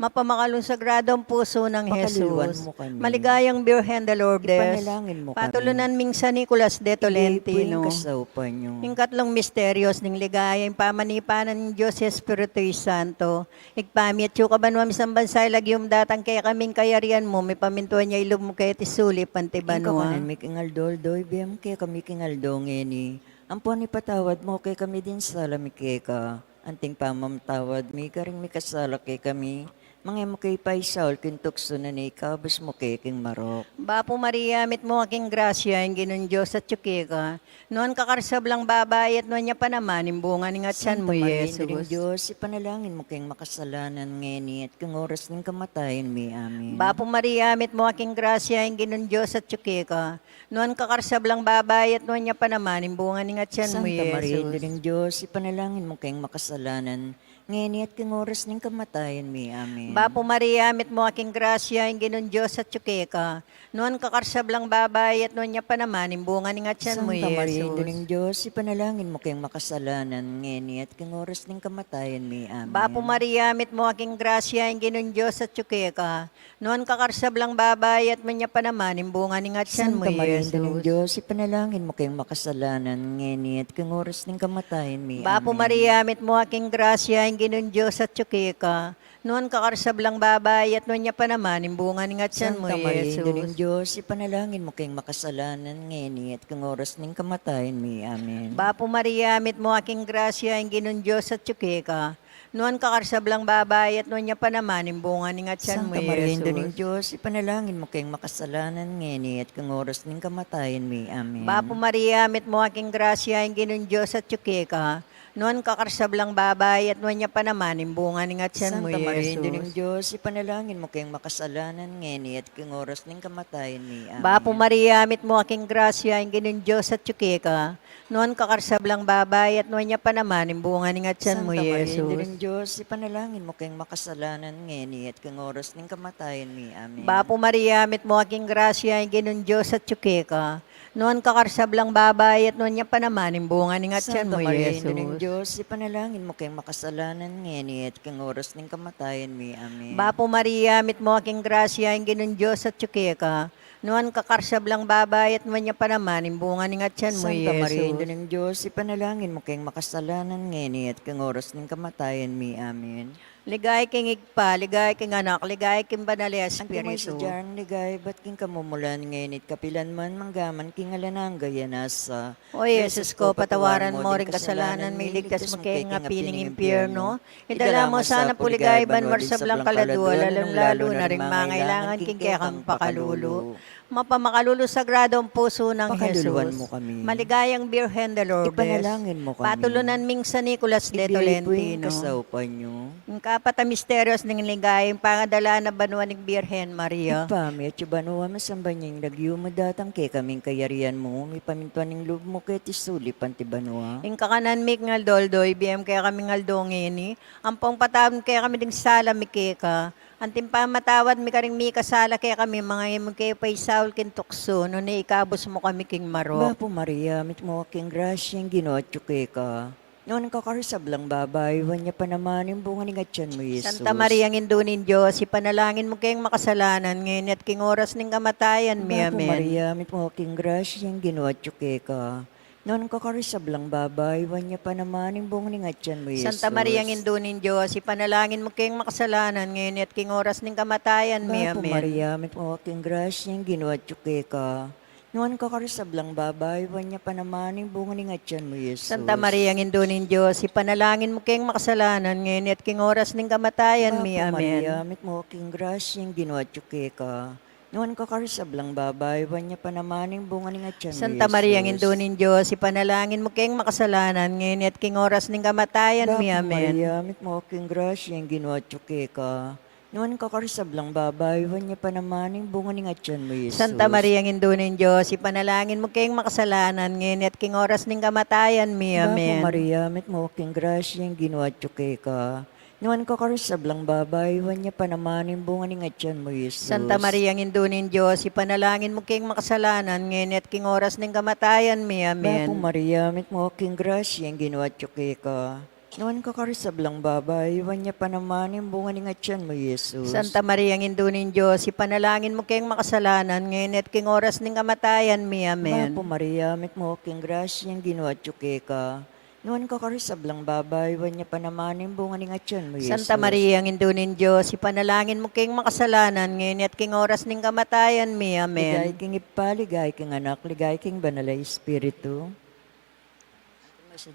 Mapamakalong sagradong puso ng Pakaliwan Jesus. mo kami. Maligayang Birhen de Lourdes. Ipanalangin mo kami. Patulunan ming sa Nicolas de Tolentino. Kasaupan nyo. Yung katlong misteryos ning ligaya, yung pamanipanan ng Diyos si Espiritu Santo. Igpami at yung kabanwa misang bansay lagyum datang kaya kaming kayarian mo, may pamintuan niya ilog mo kaya tisuli pantibanwa. Ikaw kanan, may kingaldo, doy, biyam kaya kami kingaldo ngeni. Ampon ipatawad mo kay kami din sa lamike ka. Anting pamamtawad mi, karing mi kasala kay kami. Mga mo kay paisaul, kintukso na ni kabus mo kay king marok. Bapo Maria, mit mo aking grasya, yung ginon Diyos at tsukika. Noon kakarsablang babae at noon niya pa naman, imbunga ni nga tiyan mo, Maria, Yesus. Indring Diyos, ipanalangin mo kayong makasalanan ngeni at kung oras ng kamatayan mi. Amen. Bapo Maria, mit mo aking grasya, yung ginon Diyos at tsukika. Noon kakarsablang babae at noon niya pa naman, imbunga ni nga tiyan mo, Santa Maria, Yesus. Indring Diyos, ipanalangin mo kayong makasalanan ngeni at kung oras ng kamatayan mi. Amen. Bapo Maria, mit mo aking grasya, yung ginon Diyos at tsukika. Noon kakarsablang babae at noon niya pa naman, imbunga ni nga tiyan mo, Santa Maria, Yesus. Indring Diyos, ipanalangin mo kayong makasalanan ngeni at kung oras ng kamatayan mi. Amen. Bapo Maria, mit mo aking grasya, yung ginon Diyos at tsukika. Noon kakarsablang babae at noon niya pa naman, imbunga ni nga tiyan mo, Santa Maria, Indring Yesus. Diyos, ipanalangin mo kayong makasalanan ngeni at kung oras ng kamatayan mi. Bapo Amen. Maria, mit mo aking grasya, yung ginon Diyos at tsukika. Noon kakarsablang babae at noon niya pa naman, imbunga ni nga tiyan mo, Santa Maria, Indring Yesus. Diyos, ipanalangin mo kayong makasalanan ngeni at kung oras ng kamatayan mi. Amen. Bapo Maria, mit mo aking grasya, yung ginon Diyos at tsukika. Noon kakarsablang babae at noon niya pa naman, imbunga ni nga tiyan mo, Santa Maria, Indring Yesus. Diyos, ipanalangin mo kayong makasalanan ngeni at kung oras ng kamatayan mi. Amen. Bapo Maria, mit mo aking grasya, yung ginon Diyos at tsukika. Noon kakarsablang babae at noon niya pa naman, imbunga ni nga tiyan mo, Santa Maria, Indring Yesus. Diyos, ipanalangin mo kayong makasalanan ngeni at kung oras ng kamatayan mi. Amen. Bapo Maria, mit mo aking grasya, yung ginon Diyos at tsukika. Noon kakarsablang babae at noon niya pa naman, imbunga ni nga tiyan mo, Santa Maria, Yesus. Indring Diyos, ipanalangin mo kayong makasalanan ngeni at kung oras ng kamatayan mi. Amen. Bapo Maria, mit mo aking grasya, yung ginon Diyos at tsukika. Noon kakarsablang babae at noon niya pa naman, imbunga ni nga tiyan Santa mo, Maria, Indring Yesus. Diyos, ipanalangin mo kayong makasalanan ngeni at kung oras ng kamatayan mi. Amen. Bapo Maria, mit mo aking grasya, yung ginon Diyos at tsukika. Noon kakarsablang babae at noon niya pa naman, imbunga ni nga tiyan mo, Santa Maria, Yesus. Indring Diyos, ipanalangin mo kayong makasalanan ngeni at kung oras ng kamatayan mi. Amen. Ligay king igpa, ligay king anak, ligay king banal Anti mo sa espiritu. dyan, ligay, ba't king kamumulan ngayon kapilan man manggaman king alanang gaya nasa. O Jesus ko, patawaran mo rin kasalanan, may ligtas mo kay nga pining impyerno. Idala mo sana puligay, banwar sa blang kaladwa, lalong-lalo na rin mangailangan king kaya kang pakalulu. Mapamakalulu sagrado ang puso ng Pakaluluan Jesus. mo kami. Maligayang Birhen de Lourdes. Ipanalangin mo kami. Patulunan ming sa Nicolas de Iglepoy Tolentino. kasaupan nyo. Ang kapata misterios ng ligayang pangadala na banwa ng Birhen Maria. Ipami at yubanuwa masamba niyang lagyo mo datang kay kaming kayarian mo. May pamintuan ng loob mo kay tisuli pantibanwa. Ing kakanan mik ngal doldoy, BM kaya kami ngal dongeni. Ang pong patawad kaya kami ding sala mikeka. Anting pamatawad mi karing mi kasala kaya kami mga imong kaya pa'y Saul kintukso. No na ikabos mo kami king maro. Bapo Maria, mit mo king grasyang ginoat ka. Noon kakarisab lang babay, wanya pa naman yung bunga ni Gatyan mo, Jesus. Santa Maria ng Indunin Diyos, ipanalangin mo kayong makasalanan ngayon at king oras ng kamatayan mi. Bapo Amen. Maria, mit mo king grasyang ginoat ka. Noon kakarisab lang babay, wanya pa naman yung bunga ni Gatyan mo, Jesus. Santa Maria ng Indunin Diyos, ipanalangin mo kayong makasalanan ngayon at king oras ng kamatayan mi. Bapo Amen. Maria, mit mo king grasyang ginoat ka. Noon kakarisab lang babay, wanya pa naman yung bunga ni Gatyan mo, Jesus. Santa Maria ng Indunin Diyos, ipanalangin mo kayong makasalanan ngayon at king oras ng kamatayan mi. Bapo Amen. Maria, mit mo king grasyang ginoat ka. Noon kakarisab lang babay, wanya pa naman yung bunga ni Gatyan mo, Santa Jesus. Maria ng Indunin Diyos, ipanalangin mo kayong makasalanan ngayon at king oras ng kamatayan mi. Bapo Amen. Maria, mit mo king grasyang ginoat ka. Noon kakarisab lang babay, wanya pa naman yung bunga ni Gatyan mo, Jesus. Santa Maria ng Indunin Diyos, ipanalangin mo kayong makasalanan ngayon at king oras ng kamatayan mi. Bapo Amen. Maria, mit mo king grasyang ginoat ka. Noon kakarisab lang babay, wanya pa naman yung bunga ni Gatyan mo, Jesus. Santa Maria ng Indunin Diyos, ipanalangin mo kayong makasalanan ngayon at king oras ng kamatayan mi. Amen. Bapo Maria, mit mo king grasyang ginoat ka. Noon kakarisab lang babay, wanya pa naman yung bunga ni Gatyan mo, Jesus. Santa Maria ng Indunin Diyos, ipanalangin mo kayong makasalanan ngayon at king oras ng kamatayan mi. Amen. Bapo Maria, mit mo king grasyang ginoat ka. Noon kakarisab lang babay, wanya pa naman yung bunga ni Gatyan mo, Jesus. Santa Maria ng Indunin Diyos, ipanalangin mo kayong makasalanan ngayon at king oras ng kamatayan mi. Ligay Amen. king ipa, ligay king anak, ligay king banal na espiritu.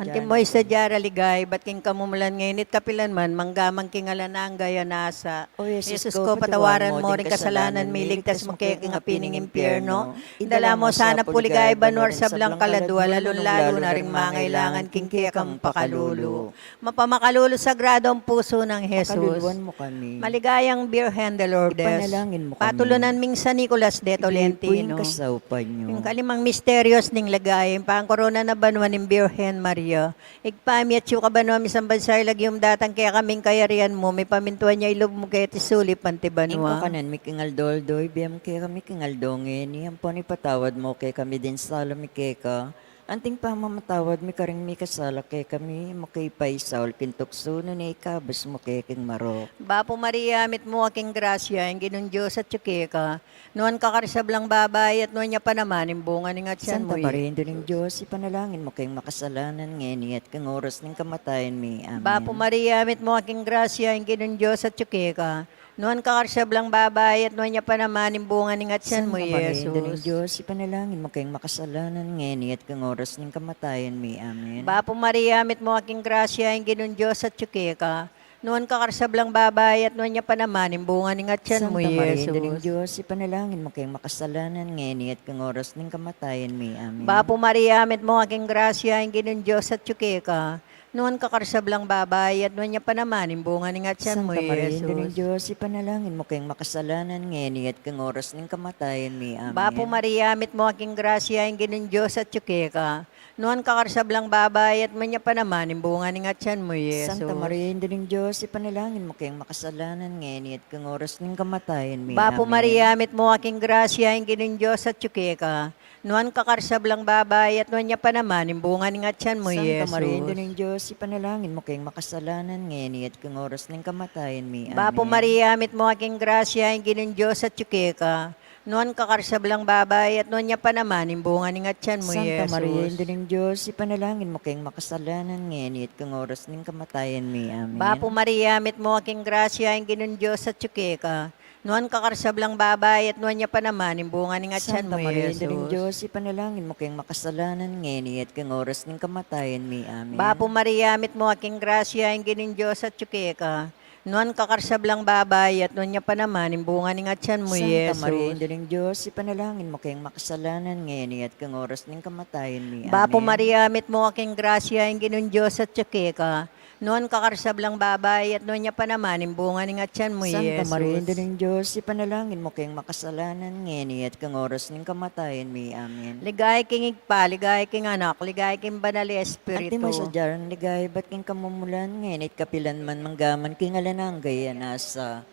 Antimoy sa Jara ligay, ba't king kamumulan ngayon it kapilan man, manggamang king alanang gaya nasa. O Jesus ko, patawaran mo rin kasalanan, may ligtas mo kay king apining impyerno. Indala mo sana puligay, banwar sa blang kaladwa, lalo na ring mangailangan king kaya kang pakalulu. Mapamakalulu sagrado ang puso ng Jesus. Pakaluluan mo kami. Maligayang Birhen de Lourdes. Ipanalangin mo kami. Patulunan ming sa Nicolas de Tolentino. Tolentino. Kasaupan nyo. Yung kalimang misteryos ning lagay, pang korona na banwa ng Birhen Maria. Igpami at yung kabanwa misang bansay lagi yung datang kaya kaming kayarian mo, may pamintuan niya ilog mo kaya tisuli panti Ingko banwa. kanan, mi kingal doldoy, biyam kaya kami kingal dongen, iyang po ni patawad mo kay kami din sa mi keka. Anting pa mamatawad mi karing mi kasala kay kami, mo kay paisaul kintukso, no ni ikabas mo kay king maro. Bapo Maria, mit mo aking grasya, yung ginun Diyos at tsukeka. Noon kakarisab lang babay at noon niya pa naman, yung bunga ni ngatsan Santa mo. Maria, ng Diyos, ipanalangin mo kayong makasalanan ngeni at kang oras ng kamatayan mi. Amen. Bapo Maria, mit mo aking grasya, yung ginun Diyos at tsukeka. Noon kakarisab lang babay at noon niya pa naman, yung bunga ni ngatsan mo, Santa Maria, ng Yesus. Diyos, ipanalangin mo kayong makasalanan ngeni at kang oras ng kamatayan mi. Amen. Bapo Maria, mit mo aking grasya, yung ginun Diyos at tsukeka. Noon kakarsab lang babay at noon niya pa naman, yung bunga ni ngatsan mo, Santa Maria, Yesus. ng Diyos, ipanalangin mo kayong makasalanan ngeni at kang oras ng kamatayan mi. Amen. Bapo Maria, mit mo aking grasya, yung ginun Diyos at tsukeka. Noon kakarsab lang babay at noon niya pa naman, yung bunga ni ngatsan mo, Santa Maria, ng Yesus. Diyos, ipanalangin mo kayong makasalanan ngeni at kang oras ng kamatayan mi. Amen. Bapo Maria, mit mo aking grasya, yung ginun Diyos at tsukeka. Noon kakarsab lang babay at noon niya pa naman, yung bunga ni ngatsan mo, Yesus. Santa Maria, ng Diyos, ipanalangin mo kayong makasalanan ngeni at kang oras ng kamatayan mi. Bapo Amen. Maria, mit mo aking grasya, yung ginun Diyos at tsukeka. Noon kakarsab lang babay at noon niya pa naman, yung bunga ni ngatsan mo, Santa Yesus. Maria, ng Diyos, ipanalangin mo kayong makasalanan ngeni at kang oras ng kamatayan mi. Amen. Bapo Maria, mit mo aking grasya, yung ginun Diyos at tsukeka. Nuan kakarsablang babay at nuan niya pa naman, imbungan ni ngatyan mo, Santa Yesus. Maria, Ina ng Diyos, ipanalangin mo kayong makasalanan ngayon at kang oras ng kamatayan mi. Amen. Bapo Maria, mit mo aking grasya, ang ginon Diyos at tsuke ka. Nuan kakarsablang babay at nuan niya pa naman, imbungan ni ngatyan Santa mo, Maria, Ina ng Yesus. Diyos, ipanalangin mo kayong makasalanan ngayon at kang oras ng kamatayan mi. Amen. Bapo Maria, mit mo aking grasya, ang ginon Diyos at tsuke ka. Nuan kakarsablang babay at nuan niya pa naman, imbungan ni ngatyan mo, Santa Yesus. Maria, Ina ng Diyos, ipanalangin mo kayong makasalanan ngayon at kang oras ng kamatayan mi. Amen. Bapo Maria, mit mo aking grasya, ang ginon Diyos at tsuke ka. Noon kakarsablang babay at noon niya pa naman, imbungan ni ngatyan mo, Santa Yesus. Maria, Ina ng Diyos, ipanalangin mo kayong makasalanan ngayon at kang oras ng kamatayan mi. Amen. Ligay king igpa, ligay king anak, ligay king banal Ati espiritu. mo sa jarang ligay, ba't king kamumulan ngayon at kapilan man manggaman king alanang gaya nasa.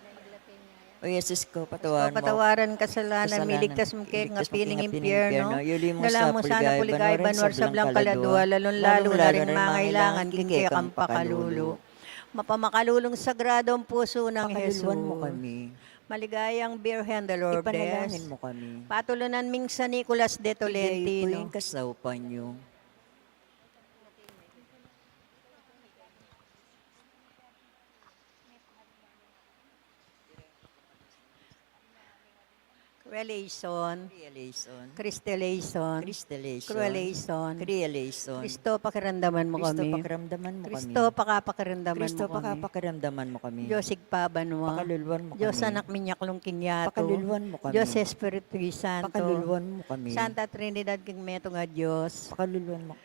O Yesus ko, patawaran mo. Patawaran kasalanan, miligtas mo kay nga piling impyerno. Yuli mo Dala sa mo sana puligay, banwar sa blang kaladua, lalong lalo na rin mangailangan, king kaya kang pakalulu. Mapamakalulong sagrado ang puso ng Jesus. Pakaluluan mo kami. Maligayang Birhen de Lourdes. Ipanalangin mo kami. Patulunan ming sa Nicolas de Tolentino. Tolentino. Yung kasaupan niyo. Relation, Creation. Crystalation, Crystalation. Cruelation, Creation. Kristo pakiramdaman mo Kristo, kami. pakiramdaman mo kami. Kristo pakapakiramdaman Kristo, mo kami. pakiramdaman mo kami. Diyos igpabanwa. Pakaluluan mo kami. Diyos anak minyaklong kinyato. Pakaluluan mo kami. Diyos Espiritu Santo. Pakaluluan mo kami. Santa Trinidad king meto nga Diyos. Pakaluluan mo.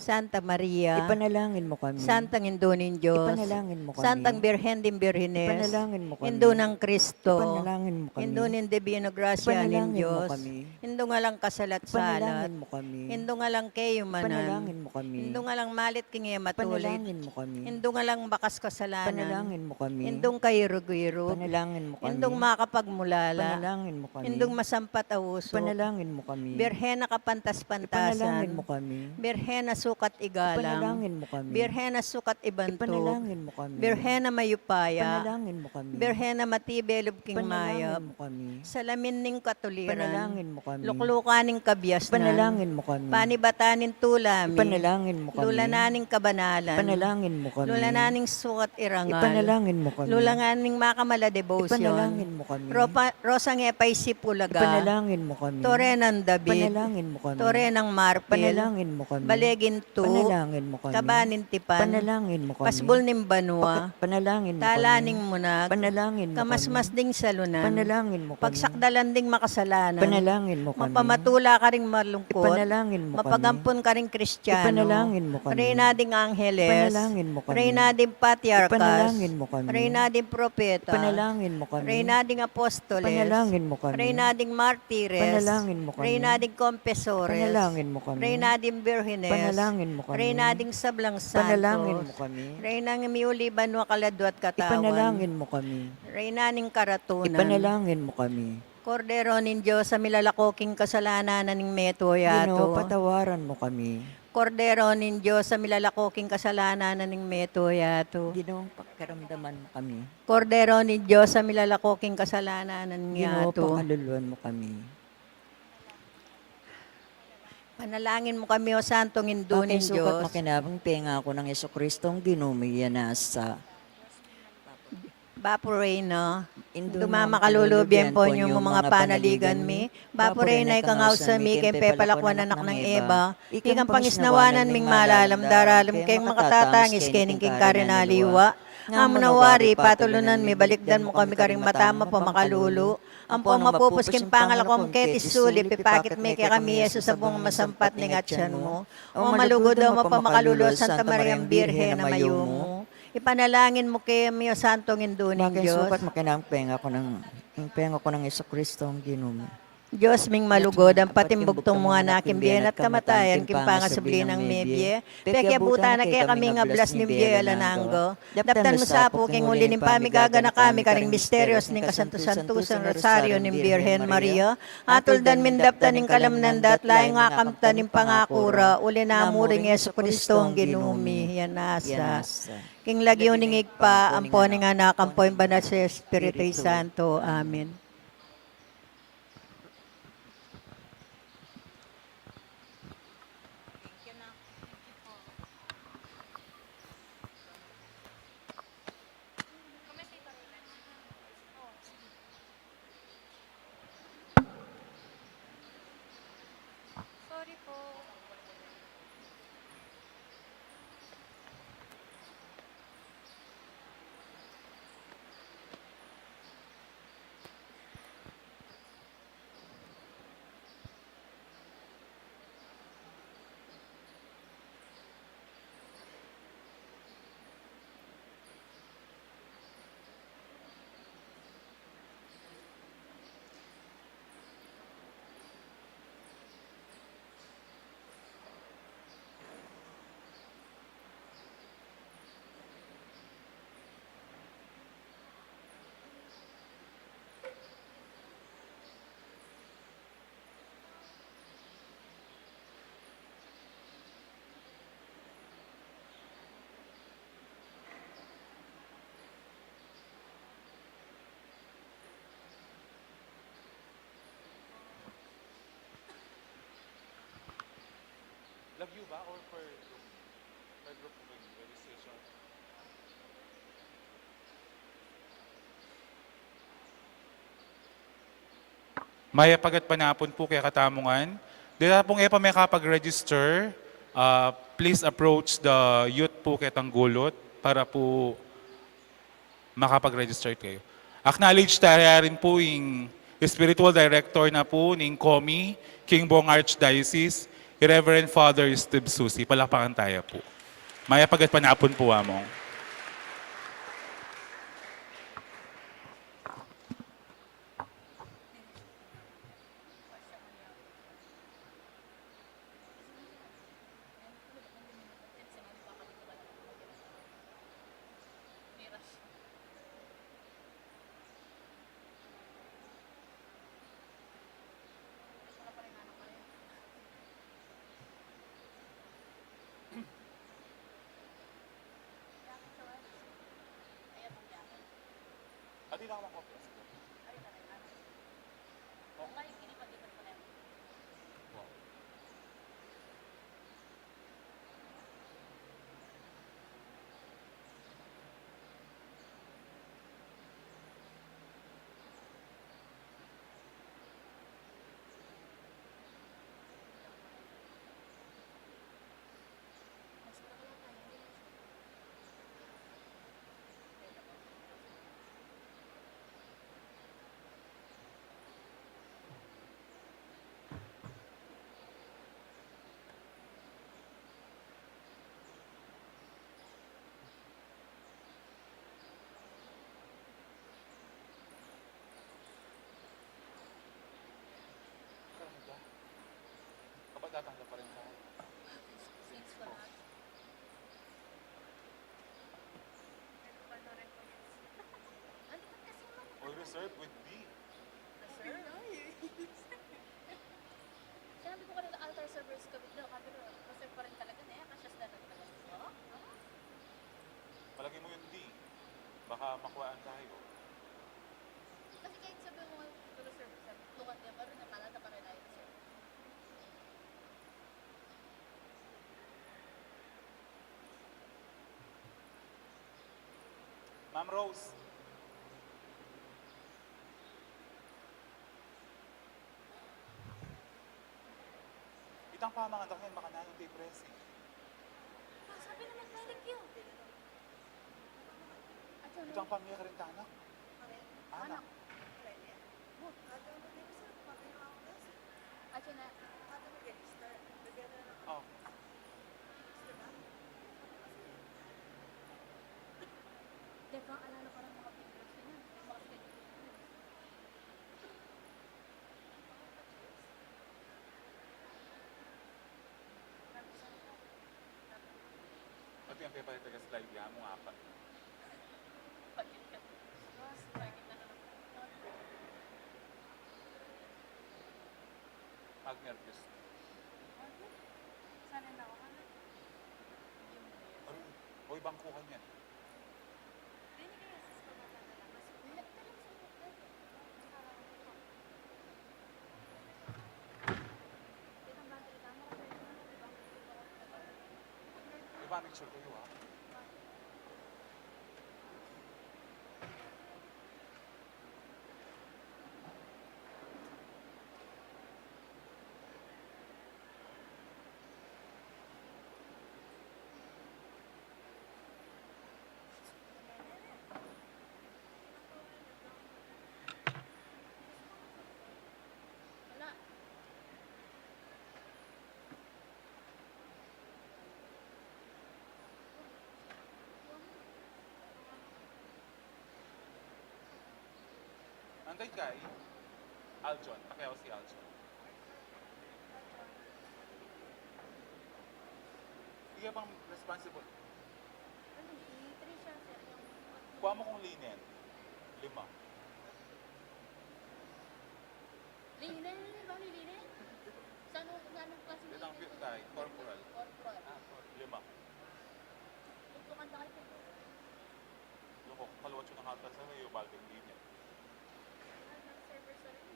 Santa Maria. Ipanalangin mo kami. Santang Indunin Diyos. Ipanalangin mo kami. Santang Birhen din Birhines. Ipanalangin mo kami. Indo ng Kristo. Ipanalangin mo kami. Indo ng Divino Gracia Ipanalangin ng mo Diyos. kami. Indo nga lang kasalat-salat. Ipanalangin mo kami. Indo nga lang kayo manan. Ipanalangin mo kami. Indo nga lang malit kingi matulit. Ipanalangin mo kami. Indo nga lang bakas kasalanan. Ipanalangin mo kami. Indong kairog-irog. Ipanalangin mo kami. Indong makapagmulala. Ipanalangin mo kami. Indong masampat awuso. Ipanalangin mo kami. Birhen na kapantas-pantasan. Ipanalangin mo kami. Birhen na sukat igalang. Ipanalangin mo kami. Birhen na sukat ibantog. Ipanalangin mo kami. Birhen na mayupaya. Ipanalangin mo kami. Birhen na matibelog king mayap. Ipanalangin mo kami. Salamin ning katuliran. Ipanalangin mo kami. Luklukaning kabyasnan. Ipanalangin mo kami. Panibatanin tulami. Ipanalangin mo kami. Lulananing kabanalan. Ipanalangin mo kami. Lulananing sukat irangal. Ipanalangin mo kami. Lulanganing makamala devotion. Ipanalangin mo kami. Rosang epay sipulaga. Ipanalangin mo kami. Torenan David. Ipanalangin mo kami. Torenang marpil. Ipanalangin mo kami. Balegin tu. Panalangin mo kami. Kabanin tipan. Panalangin mo kami. Pasbol ning banwa. Panalangin mo Talaning kami. munag. Panalangin mo Kamasmas kami. ding salunan. Panalangin mo kami. Pagsakdalan ding makasalanan. Panalangin mo kami. Mapamatula ka ring malungkot. Ipanalangin mo kami. Mapagampon ka ring Kristiyano. Ipanalangin mo kami. Reyna ding Angeles. Ipanalangin mo kami. Reyna ding Patriarchas. Ipanalangin mo kami. Reyna ding Propeta. Panalangin mo kami. Reyna ding Apostoles. Panalangin mo kami. Reyna ding Martires. Panalangin mo kami. Reyna ding Confessores. Panalangin mo kami. Reyna ding Virgines. Panalangin mo kami. Reyna ding Sablang Santos. Panalangin mo kami. Reyna ng miuliban wa kalado at katawan. Ipanalangin mo kami. Reyna ning karatunan. Ipanalangin mo kami. Kordero nin Diyos sa milalakoking kasalanan ning meto yato. Ginoo, patawaran mo kami. Kordero nin Diyos sa milalakoking kasalanan ning meto yato. Ginoo, pakiramdaman mo kami. Kordero ni Diyos sa milalakoking kasalanan ng Ginoo, yato. pakaluluan mo kami. Panalangin mo kami o santong indunin Sukat Diyos. makinabang penga ako ng Yeso Kristong ginumiya na sa Baporena, Indunam dumamakalulubyan po niyo kalulubian mga panaligan mi. Baporena ikangaw sa mi, kay pepalakwan anak ng Eva. Ikang pangisnawanan ming malalam, daralam kayong makatatangis, kening king karinaliwa. Nga manawari, patulunan mi, balikdan mo kami karing matama po makalulu. Ang po mapupus king pangalakom ketis suli, pipakit mi kay kami Yesus sa buong masampat ni ngatsan mo. O malugod daw mapamakalulu, Santa Maria Birhen na mayo mo. Ipanalangin mo kay Mio Santong Indunin Bakit Diyos. sukat makinabang penga ko ng Yeso Kristong ginumiya. Diyos ming malugod, ang patimbugtong mga nakim biyen at kamatayan, kimpanga subli ng mebye. Pekya buta na kaya kami nga blas ni biye alananggo. Daptan mo sa po, king uli ng pamigaga na kami, karing misterios ning kasantusan rosaryo ng Birhen Maria. Atuldan min daptan ning kalamnandat, laing nga kamta ning pangakura, uli na muring Yeso Kristong ginumi, yan nasa. King lagyo ning igpa, ampo ning anak, ampo yung banal sa Espiritu Santo. Amen. ba or per group? Per group po yung registration? Maya pagat panapon po kaya katamungan. Dila pong epa may kapag-register, please approach the youth po kaya tanggulot para po makapag-register kayo. Acknowledge tayo rin po yung spiritual director na po ng COMI, King Bong Archdiocese, Reverend Father Steve Susi. Palakpakan tayo po. Maya pagat panapon po among. Adi lang ako kopya. Kapag tatanggap pa rin tayo. All reserved with B. Sinabi ko kanina altar servers kami daw, pero reserve pa rin talaga na yan. Kasyas na talaga. Palagay mo yung D. Baka makuhaan tayo. Kasi kahit sabi mo, reserve, sabi, tukan niya pa rin, nakalata pa rin tayo, sir. Ma'am Rose. Itang pamangan daw yan, baka nanong day pressing. Sabi naman, balik yun. At yun, Itang pamilya ka rin tanak. Anak. at yun na, Oh. di ba, alala ko ng mga pictures niya. Mga schedule. At yung pepa taga slide yan mo apat. Agnervous. Sana na ako. Ano? Hoy, bangkuhan yan. Iba, make sure kayo ha. Wala. Nandun kay Aljon. Pakiaw si Aljon. Hindi ka bang responsible? Ano, i-3 siya, sir. Kuha mo kong linen. 5. Linen, ba ni Linen? Saan mo, anong klase ni Itang Linen? tayo, corporal. Corporal. 5. Tutukan na kayo. Yung kung kaluwat yun ng halta sa iyo, balding linen. Server sa rin.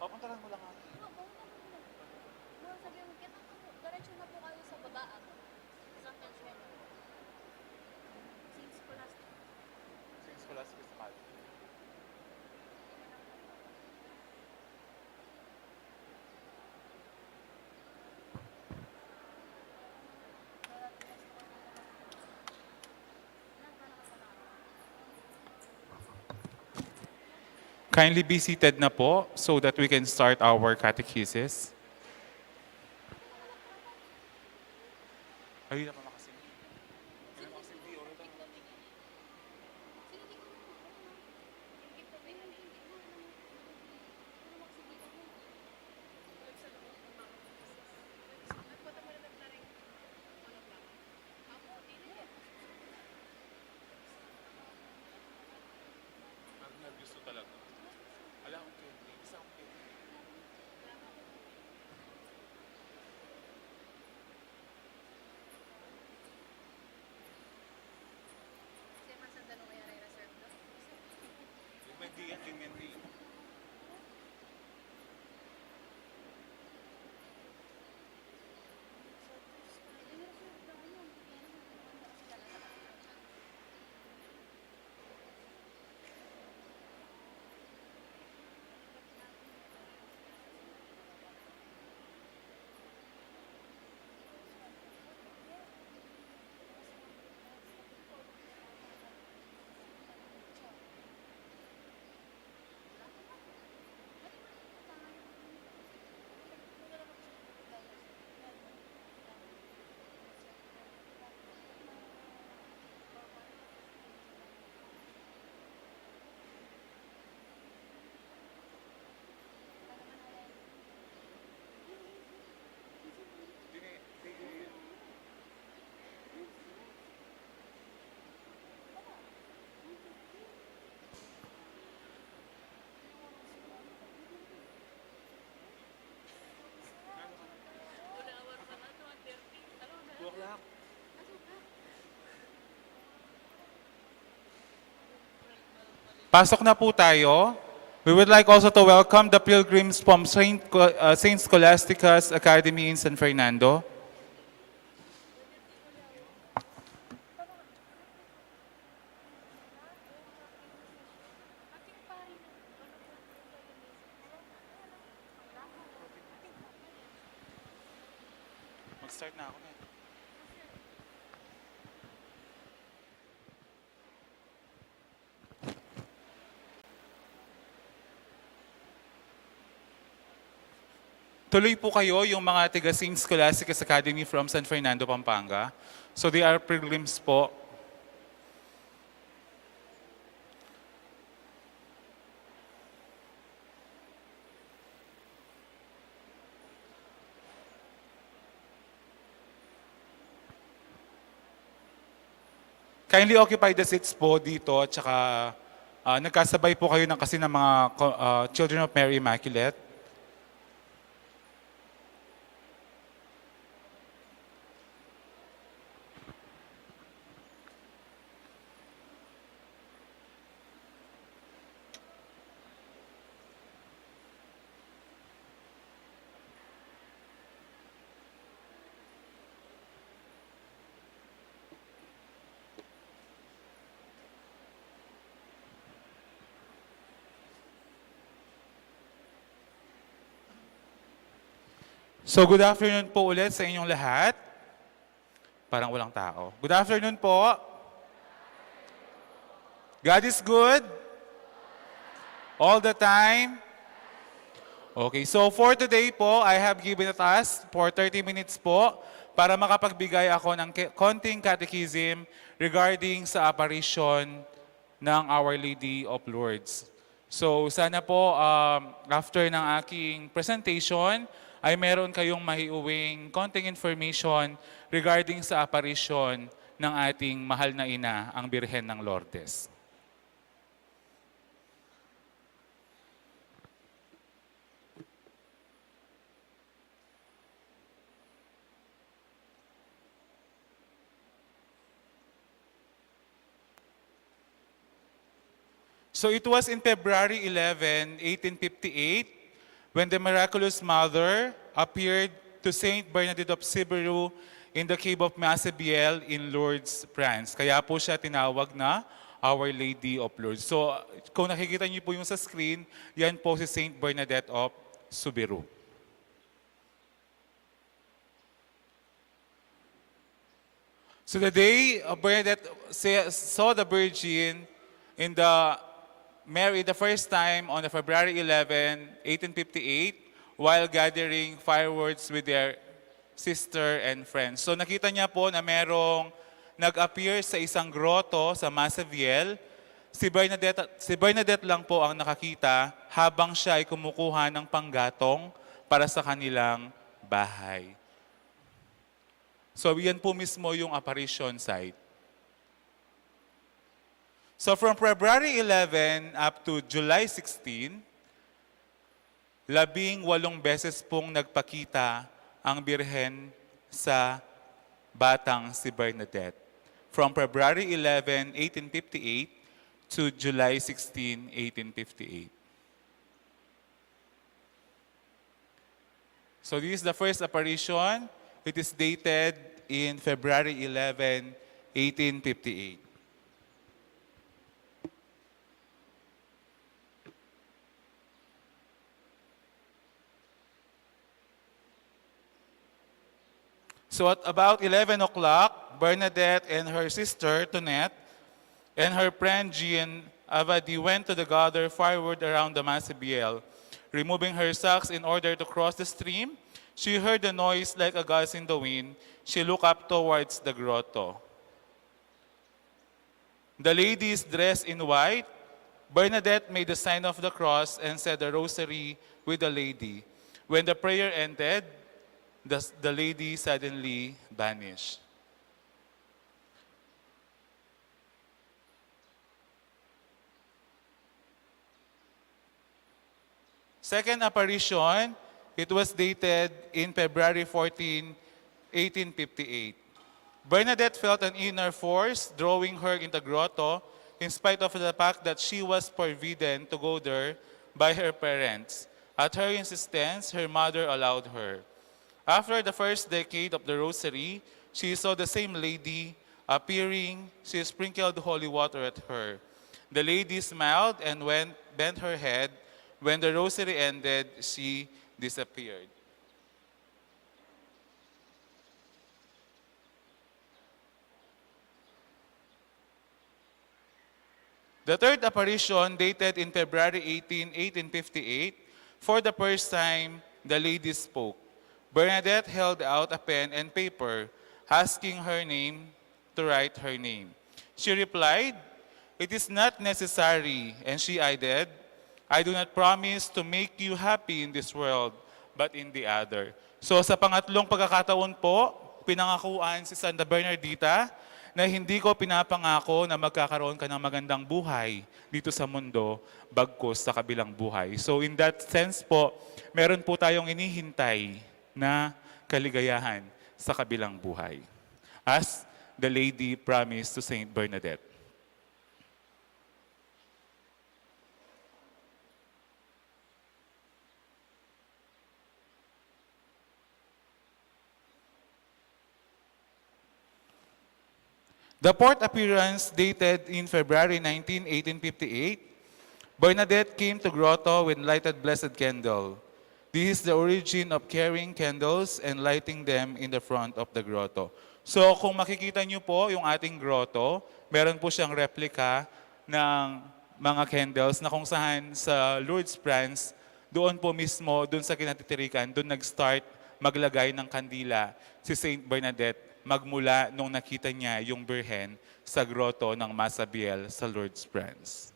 Papuntahan mo lang ako. Sabi mo, kaya diretso na po kayo sa baba. Sa Consuelo. Since Scholastic. Since Scholastic is Mali. Kindly be seated na po so that we can start our catechesis. Ay, na pa makasing. Nervous to talaga. Alam ko, isang Hindi. Pasok na po tayo. We would like also to welcome the pilgrims from Saint Scholastica's Academy in San Fernando. Mag-start na ako na. Tuloy po kayo yung mga taga Saint Scholastica's Academy from San Fernando, Pampanga. So they are pilgrims po. Kindly occupy the seats po dito at saka nagkasabay po kayo kasi ng mga Children of Mary Immaculate. So good afternoon po ulit sa inyong lahat. Parang walang tao. Good afternoon po. God is good. All the time. Okay, so for today po, I have given a task for 30 minutes po para makapagbigay ako ng konting catechism regarding sa apparition ng Our Lady of Lourdes. So sana po after ng aking presentation, ay meron kayong mahiuwing konting information regarding sa apparition ng ating mahal na ina, ang Birhen ng Lourdes. So it was in February 11, 1858, when the miraculous mother appeared to Saint Bernadette of Sibiru in the cave of Massabielle in Lourdes, France. Kaya po siya tinawag na Our Lady of Lourdes. So kung nakikita niyo po yung sa screen, yan po si Saint Bernadette of Subiru. So the day Bernadette saw the Virgin in the Mary the first time on the February 11, 1858, while gathering fireworks with their sister and friends. So nakita niya po na merong nag-appear sa isang grotto sa Massabielle. Si Bernadette lang po ang nakakita habang siya ay kumukuha ng panggatong para sa kanilang bahay. So yan po mismo yung apparition site. So from February 11 up to July 16, 18 beses pong nagpakita ang Birhen sa batang si Bernadette. From February 11, 1858 to July 16, 1858. So this is the first apparition. It is dated in February 11, 1858. So at about 11 o'clock, Bernadette and her sister, Tonette, and her friend Jean Avadi went to the gather firewood around the Massabielle. Removing her socks in order to cross the stream, she heard a noise like a gust in the wind. She looked up towards the grotto. The ladies dressed in white. Bernadette made the sign of the cross and said the rosary with the lady. When the prayer ended, the lady suddenly vanished. Second apparition, it was dated in February 14, 1858. Bernadette felt an inner force drawing her in the grotto in spite of the fact that she was forbidden to go there by her parents. At her insistence, her mother allowed her. After the first decade of the rosary, she saw the same lady appearing. She sprinkled holy water at her. The lady smiled and bent her head. When the rosary ended, she disappeared. The third apparition, dated in February 18, 1858, for the first time, the lady spoke. Bernadette held out a pen and paper, asking her name to write her name. She replied, "It is not necessary," and she added, "I do not promise to make you happy in this world, but in the other." So sa pangatlong pagkakataon po, pinangakuan si Santa Bernardita na hindi ko pinapangako na magkakaroon ka ng magandang buhay dito sa mundo, bagkus sa kabilang buhay. So in that sense po, meron po tayong inihintay na kaligayahan sa kabilang buhay. As the lady promised to Saint Bernadette. The fourth appearance, dated in February 19, 1858, Bernadette came to grotto with lighted blessed candle. This is the origin of carrying candles and lighting them in the front of the grotto. So kung makikita niyo po yung ating grotto, meron po siyang replika ng mga candles na kung saan sa Lourdes, France, doon po mismo, doon sa kinatitirikan, doon nag-start maglagay ng kandila si Saint Bernadette magmula nung nakita niya yung Birhen sa grotto ng Massabielle sa Lourdes, France.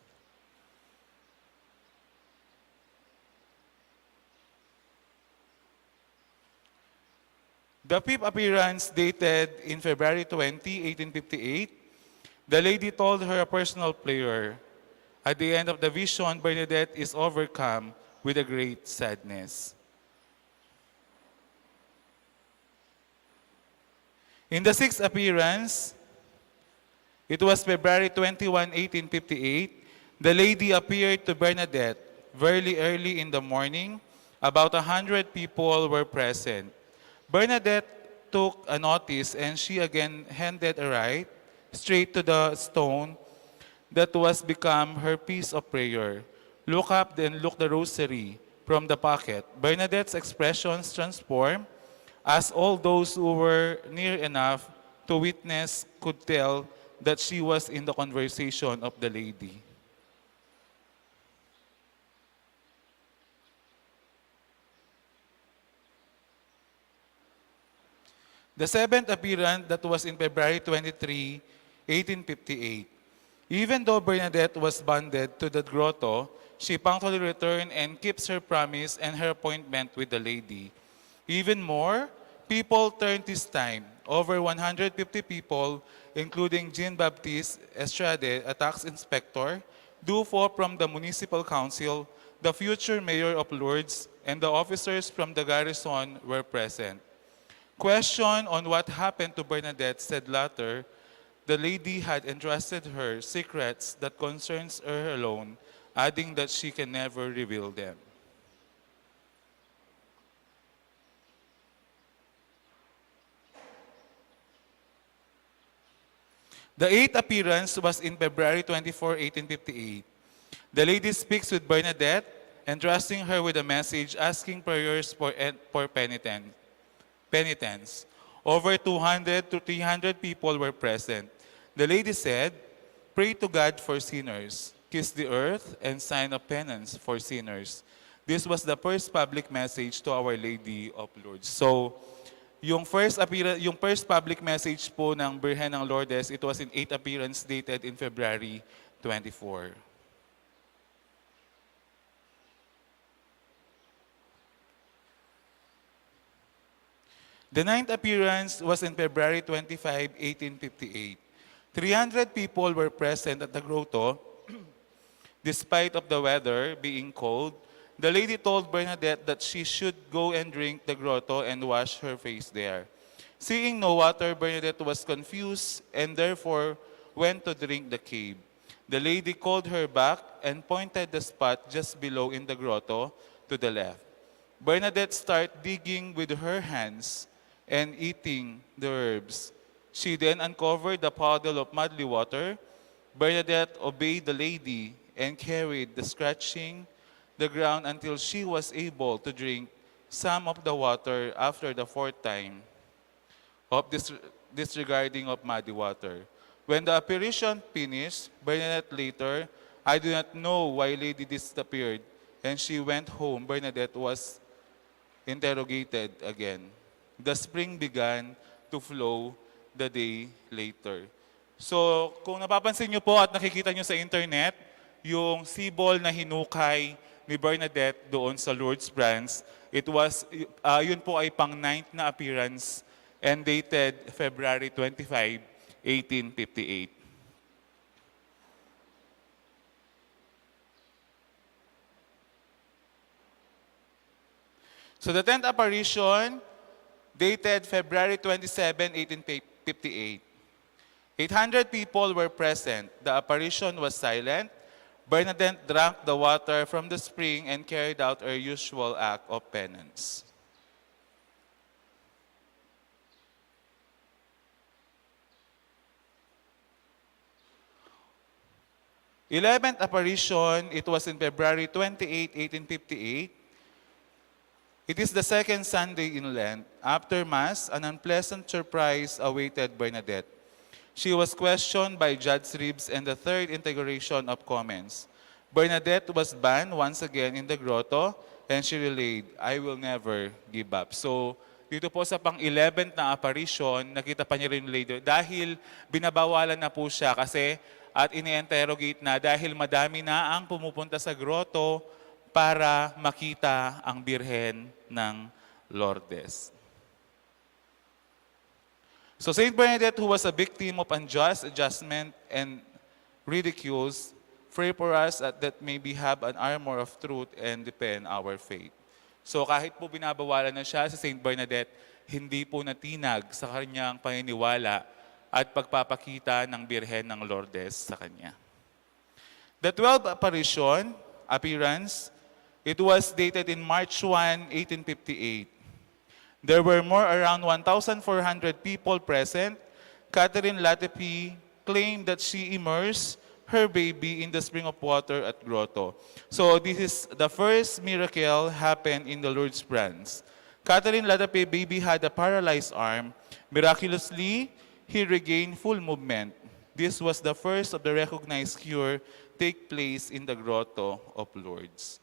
The fifth appearance, dated in February 20, 1858, the lady told her a personal prayer. At the end of the vision, Bernadette is overcome with a great sadness. In the sixth appearance, it was February 21, 1858, the lady appeared to Bernadette very early in the morning About 100 people were present. Bernadette took a notice and she again handed a right straight to the stone that was become her piece of prayer. Look up, then look the rosary from the pocket. Bernadette's expressions transformed as all those who were near enough to witness could tell that she was in the conversation of the lady. The seventh appearance that was in February 23, 1858. Even though Bernadette was bonded to the grotto, she punctually returned and keeps her promise and her appointment with the lady. Even more, people turned this time. Over 150 people, including Jean-Baptiste Estrade, a tax inspector, Dufo from the Municipal Council, the future mayor of Lourdes, and the officers from the garrison were present. Question on what happened to Bernadette said later, the lady had entrusted her secrets that concerns her alone, adding that she can never reveal them. The eighth appearance was in February 24, 1858. The lady speaks with Bernadette, entrusting her with a message asking prayers for penitence. Over 200 to 300 people were present. The lady said, "Pray to God for sinners, kiss the earth, and sign of penance for sinners." This was the first public message to Our Lady of Lourdes. So, yung first public message po ng Birhen ng Lourdes, it was in 8 appearance dated in February 24. The ninth appearance was in February 25, 1858. 300 people were present at the grotto. Despite of the weather being cold, the lady told Bernadette that she should go and drink the grotto and wash her face there. Seeing no water, Bernadette was confused and therefore went to drink the cave. The lady called her back and pointed the spot just below in the grotto to the left. Bernadette started digging with her hands and eating the herbs. She then uncovered the puddle of muddy water. Bernadette obeyed the lady and carried the scratching the ground until she was able to drink some of the water after the fourth time of disregarding of muddy water. When the apparition finished, Bernadette later, "I do not know why lady disappeared," and she went home. Bernadette was interrogated again. The spring began to flow the day later. So, kung napapansin niyo po at nakikita niyo sa internet, yung sibol na hinukay ni Bernadette doon sa Lourdes branch, yun po ay pang-9th na appearance and dated February 25, 1858. So the 10th apparition, dated February 27, 1858. 800 people were present. The apparition was silent. Bernadette drank the water from the spring and carried out her usual act of penance. Eleventh apparition, it was in February 28, 1858. It is the second Sunday in Lent. After Mass, an unpleasant surprise awaited Bernadette. She was questioned by Judge Reeves and the third interrogation of comments. Bernadette was banned once again in the grotto and she relayed, "I will never give up." So, dito po sa pang-11th na apparition, nakita pa niya rin later, dahil binabawalan na po siya kasi at ini-interrogate na dahil madami na ang pumupunta sa grotto para makita ang Birhen ng Lourdes. So Saint Bernadette, who was a victim of unjust adjustment and ridicules, pray for us that maybe have an armor of truth and defend our faith. So kahit po binabawalan na siya si Saint Bernadette, hindi po natinag sa kanyang paniniwala at pagpapakita ng Birhen ng Lourdes sa kanya. The 12th appearance, It was dated in March 1, 1858. There were more around 1,400 people present. Catherine Latipi claimed that she immersed her baby in the spring of water at Grotto. So this is the first miracle happened in the Lourdes branch. Catherine Latipi baby had a paralyzed arm. Miraculously, he regained full movement. This was the first of the recognized cure take place in the Grotto of Lourdes.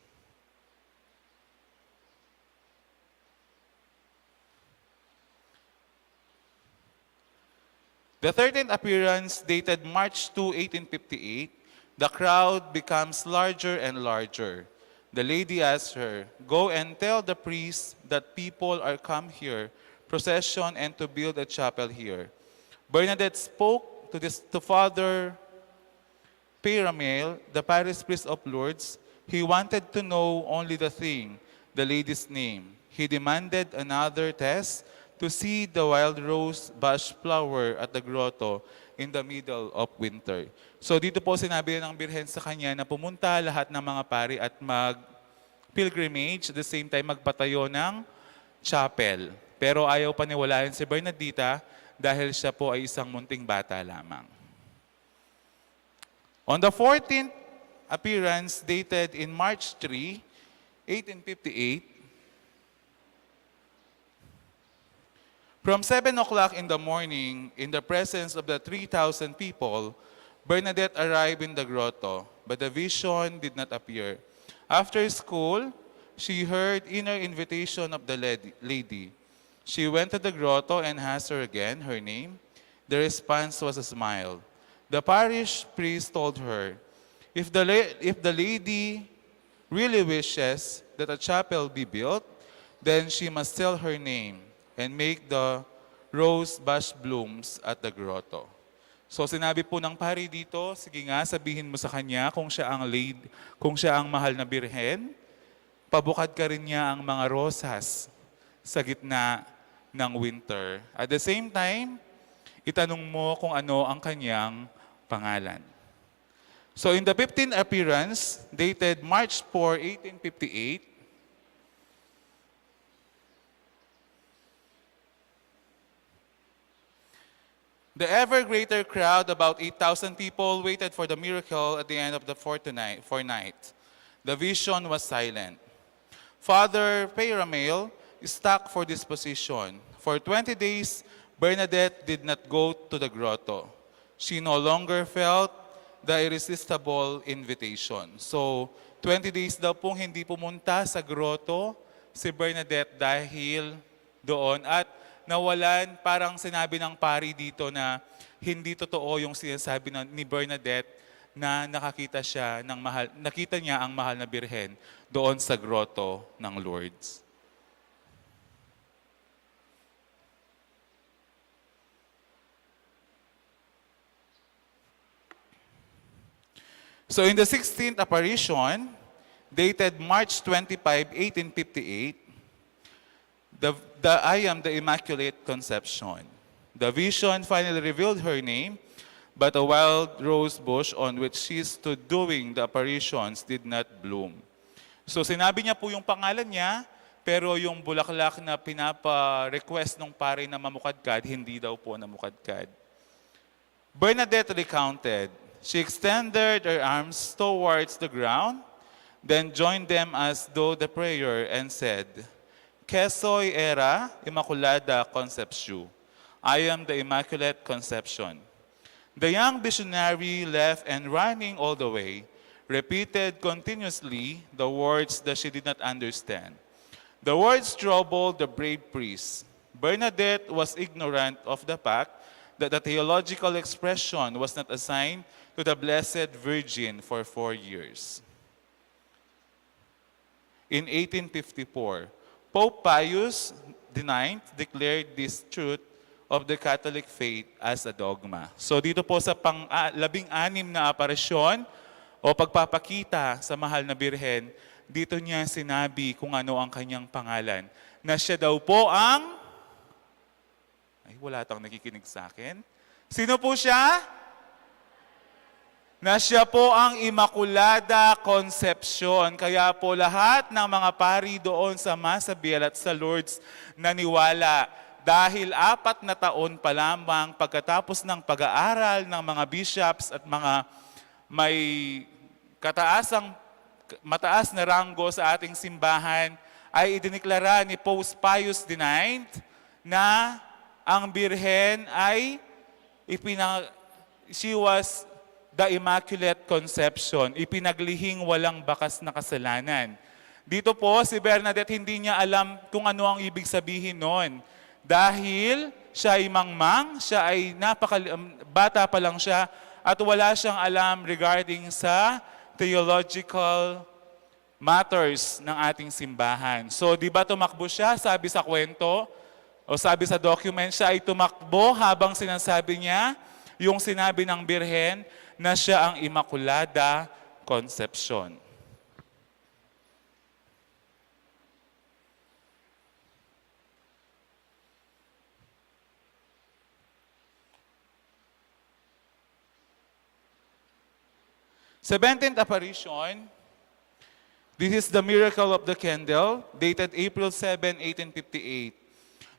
The 13th appearance, dated March 2, 1858, the crowd becomes larger and larger. The lady asked her, "Go and tell the priest that people are come here, procession, and to build a chapel here." Bernadette spoke to Father Pyramel, the parish priest of Lourdes. He wanted to know only the thing, the lady's name. He demanded another test to see the wild rose bush flower at the grotto in the middle of winter. So dito po sinabi ng Birhen sa kanya na pumunta lahat ng mga pari at mag-pilgrimage, at the same time magpatayo ng chapel. Pero ayaw paniwalaan si Bernadita dahil siya po ay isang munting bata lamang. On the 14th appearance, dated in March 3, 1858, from 7 o'clock in the morning, in the presence of the 3,000 people, Bernadette arrived in the grotto, but the vision did not appear. After school, she heard inner invitation of the lady. She went to the grotto and asked her again her name. The response was a smile. The parish priest told her, if the lady really wishes that a chapel be built, then she must tell her name and make the rose bush blooms at the grotto. So sinabi po ng pari dito, sige nga, sabihin mo sa kanya kung siya ang mahal na birhen, pabukad ka rin niya ang mga rosas sa gitna ng winter. At the same time, itanong mo kung ano ang kanyang pangalan. So in the 15th appearance, dated March 4, 1858, the ever greater crowd, about 8,000 people, waited for the miracle at the end of the fourth night. The vision was silent. Father Pyramel stuck for this position. For 20 days, Bernadette did not go to the grotto. She no longer felt the irresistible invitation. So, 20 days daw pong hindi pumunta sa grotto si Bernadette dahil doon at nawalan, parang sinabi ng pari dito na hindi totoo yung sinasabi ni Bernadette na nakita niya ang mahal na birhen doon sa grotto ng Lourdes. So in the 16th apparition, dated March 25, 1858, I am the Immaculate Conception. The vision finally revealed her name, but a wild rose bush on which she stood doing the apparitions did not bloom. So sinabi niya po yung pangalan niya, pero yung bulaklak na pinapa-request ng pari na mamukadkad, hindi daw po namukadkad. Bernadette recounted, she extended her arms towards the ground, then joined them as though the prayer and said, "Que soy era Immaculada Concepcion. I am the Immaculate Conception." The young visionary left and running all the way, repeated continuously the words that she did not understand. The words troubled the brave priest. Bernadette was ignorant of the fact that the theological expression was not assigned to the Blessed Virgin for 4 years. In 1854, Pope Pius IX declared this truth of the Catholic faith as a dogma. So dito po sa pang-16 na aparisyon o pagpapakita sa mahal na birhen, dito niya sinabi kung ano ang kanyang pangalan. Na siya daw po ang... Ay, wala tang nakikinig sa akin. Sino po siya? na siya po ang Immaculada Concepcion. Kaya po lahat ng mga pari doon sa Massabiel at sa Lourdes naniwala dahil 4 na taon pa lamang pagkatapos ng pag-aaral ng mga bishops at mga may mataas na ranggo sa ating simbahan ay idineklara ni Pope Pius IX na ang Birhen ay she was the Immaculate Conception, ipinaglihing walang bakas na kasalanan. Dito po si Bernadette hindi niya alam kung ano ang ibig sabihin noon. Dahil siya ay mangmang, siya ay bata pa lang siya at wala siyang alam regarding sa theological matters ng ating simbahan. So di ba tumakbo siya, sabi sa kwento, o sabi sa document, siya ay tumakbo habang sinasabi niya yung sinabi ng Birhen na siya ang Immaculada Concepcion. Seventeenth apparition, this is the miracle of the candle, dated April 7, 1858.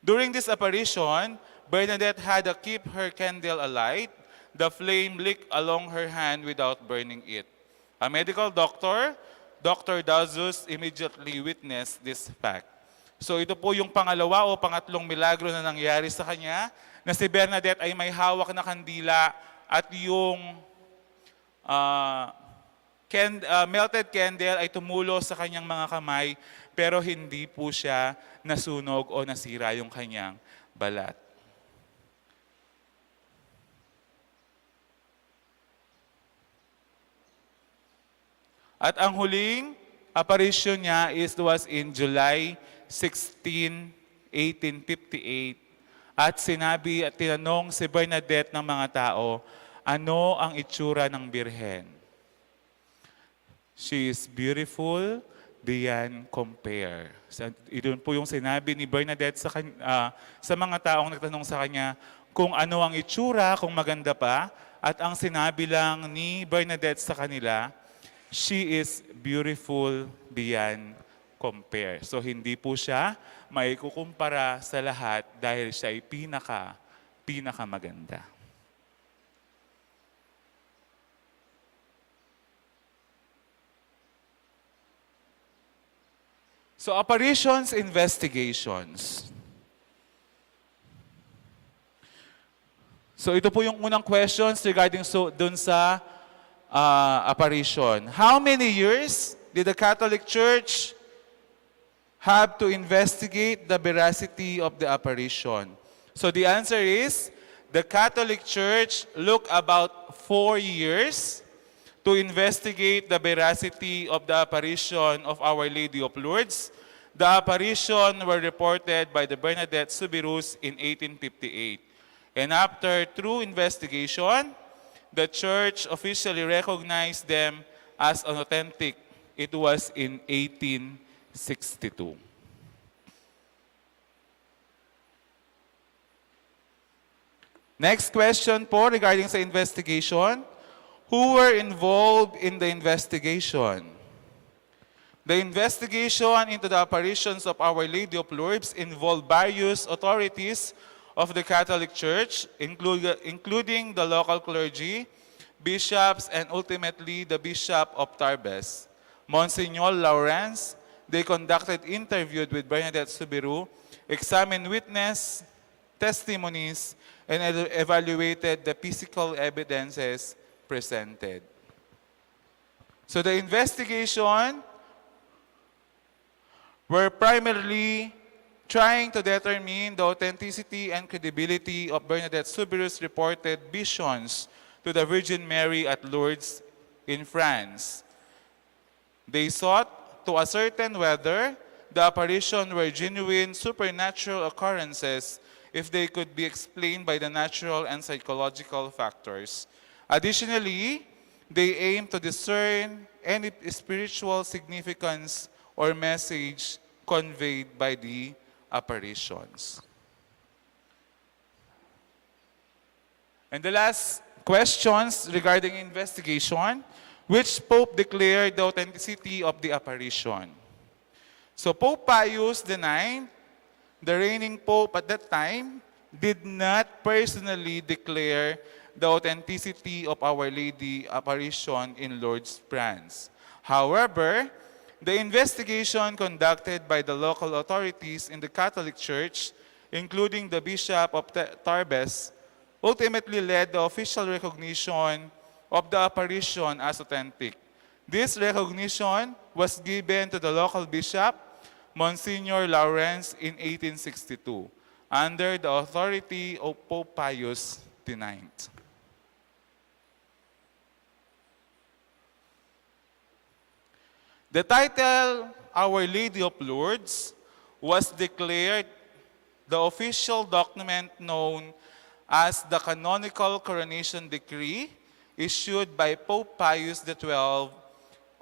During this apparition, Bernadette had to keep her candle alight. The flame licked along her hand without burning it. A medical doctor, Dr. Dazus, immediately witnessed this fact. So ito po yung pangalawa o pangatlong milagro na nangyari sa kanya, na si Bernadette ay may hawak na kandila at yung melted candle ay tumulo sa kanyang mga kamay, pero hindi po siya nasunog o nasira yung kanyang balat. At ang huling apparition niya was in July 16, 1858. At sinabi at tinanong si Bernadette ng mga tao, ano ang itsura ng Birhen? She is beautiful beyond compare. Ito po yung sinabi ni Bernadette sa mga taong nagtanong sa kanya kung ano ang itsura, kung maganda pa. At ang sinabi lang ni Bernadette sa kanila, she is beautiful beyond compare. So hindi po siya maikukumpara sa lahat dahil siya ay pinakamaganda. So apparitions, investigations. So ito po yung unang questions regarding dun sa apparition. How many years did the Catholic Church have to investigate the veracity of the apparition? So the answer is, the Catholic Church looked about 4 years to investigate the veracity of the apparition of Our Lady of Lourdes. The apparition were reported by the Bernadette Soubirous in 1858. And after true investigation, the Church officially recognized them as an authentic. It was in 1862. Next question po regarding sa investigation. Who were involved in the investigation? The investigation into the apparitions of Our Lady of Lourdes involved various authorities of the Catholic Church, including the local clergy, bishops, and ultimately the Bishop of Tarbes. Monsignor Lawrence, they conducted interviews with Bernadette Soubirous, examined witness testimonies, and evaluated the physical evidences presented. So the investigation were primarily trying to determine the authenticity and credibility of Bernadette Soubirous' reported visions to the Virgin Mary at Lourdes in France. They sought to ascertain whether the apparition were genuine supernatural occurrences if they could be explained by the natural and psychological factors. Additionally, they aimed to discern any spiritual significance or message conveyed by the apparitions. And the last Questions regarding investigation. Which Pope declared the authenticity of the apparition? So Pope Pius IX, the reigning Pope at that time, did not personally declare the authenticity of Our Lady apparition in Lourdes, France. However, the investigation conducted by the local authorities in the Catholic Church, including the Bishop of Tarbes, ultimately led the official recognition of the apparition as authentic. This recognition was given to the local bishop, Monsignor Lawrence, in 1862, under the authority of Pope Pius IX. The title, Our Lady of Lourdes, was declared the official document known as the Canonical Coronation Decree, issued by Pope Pius XII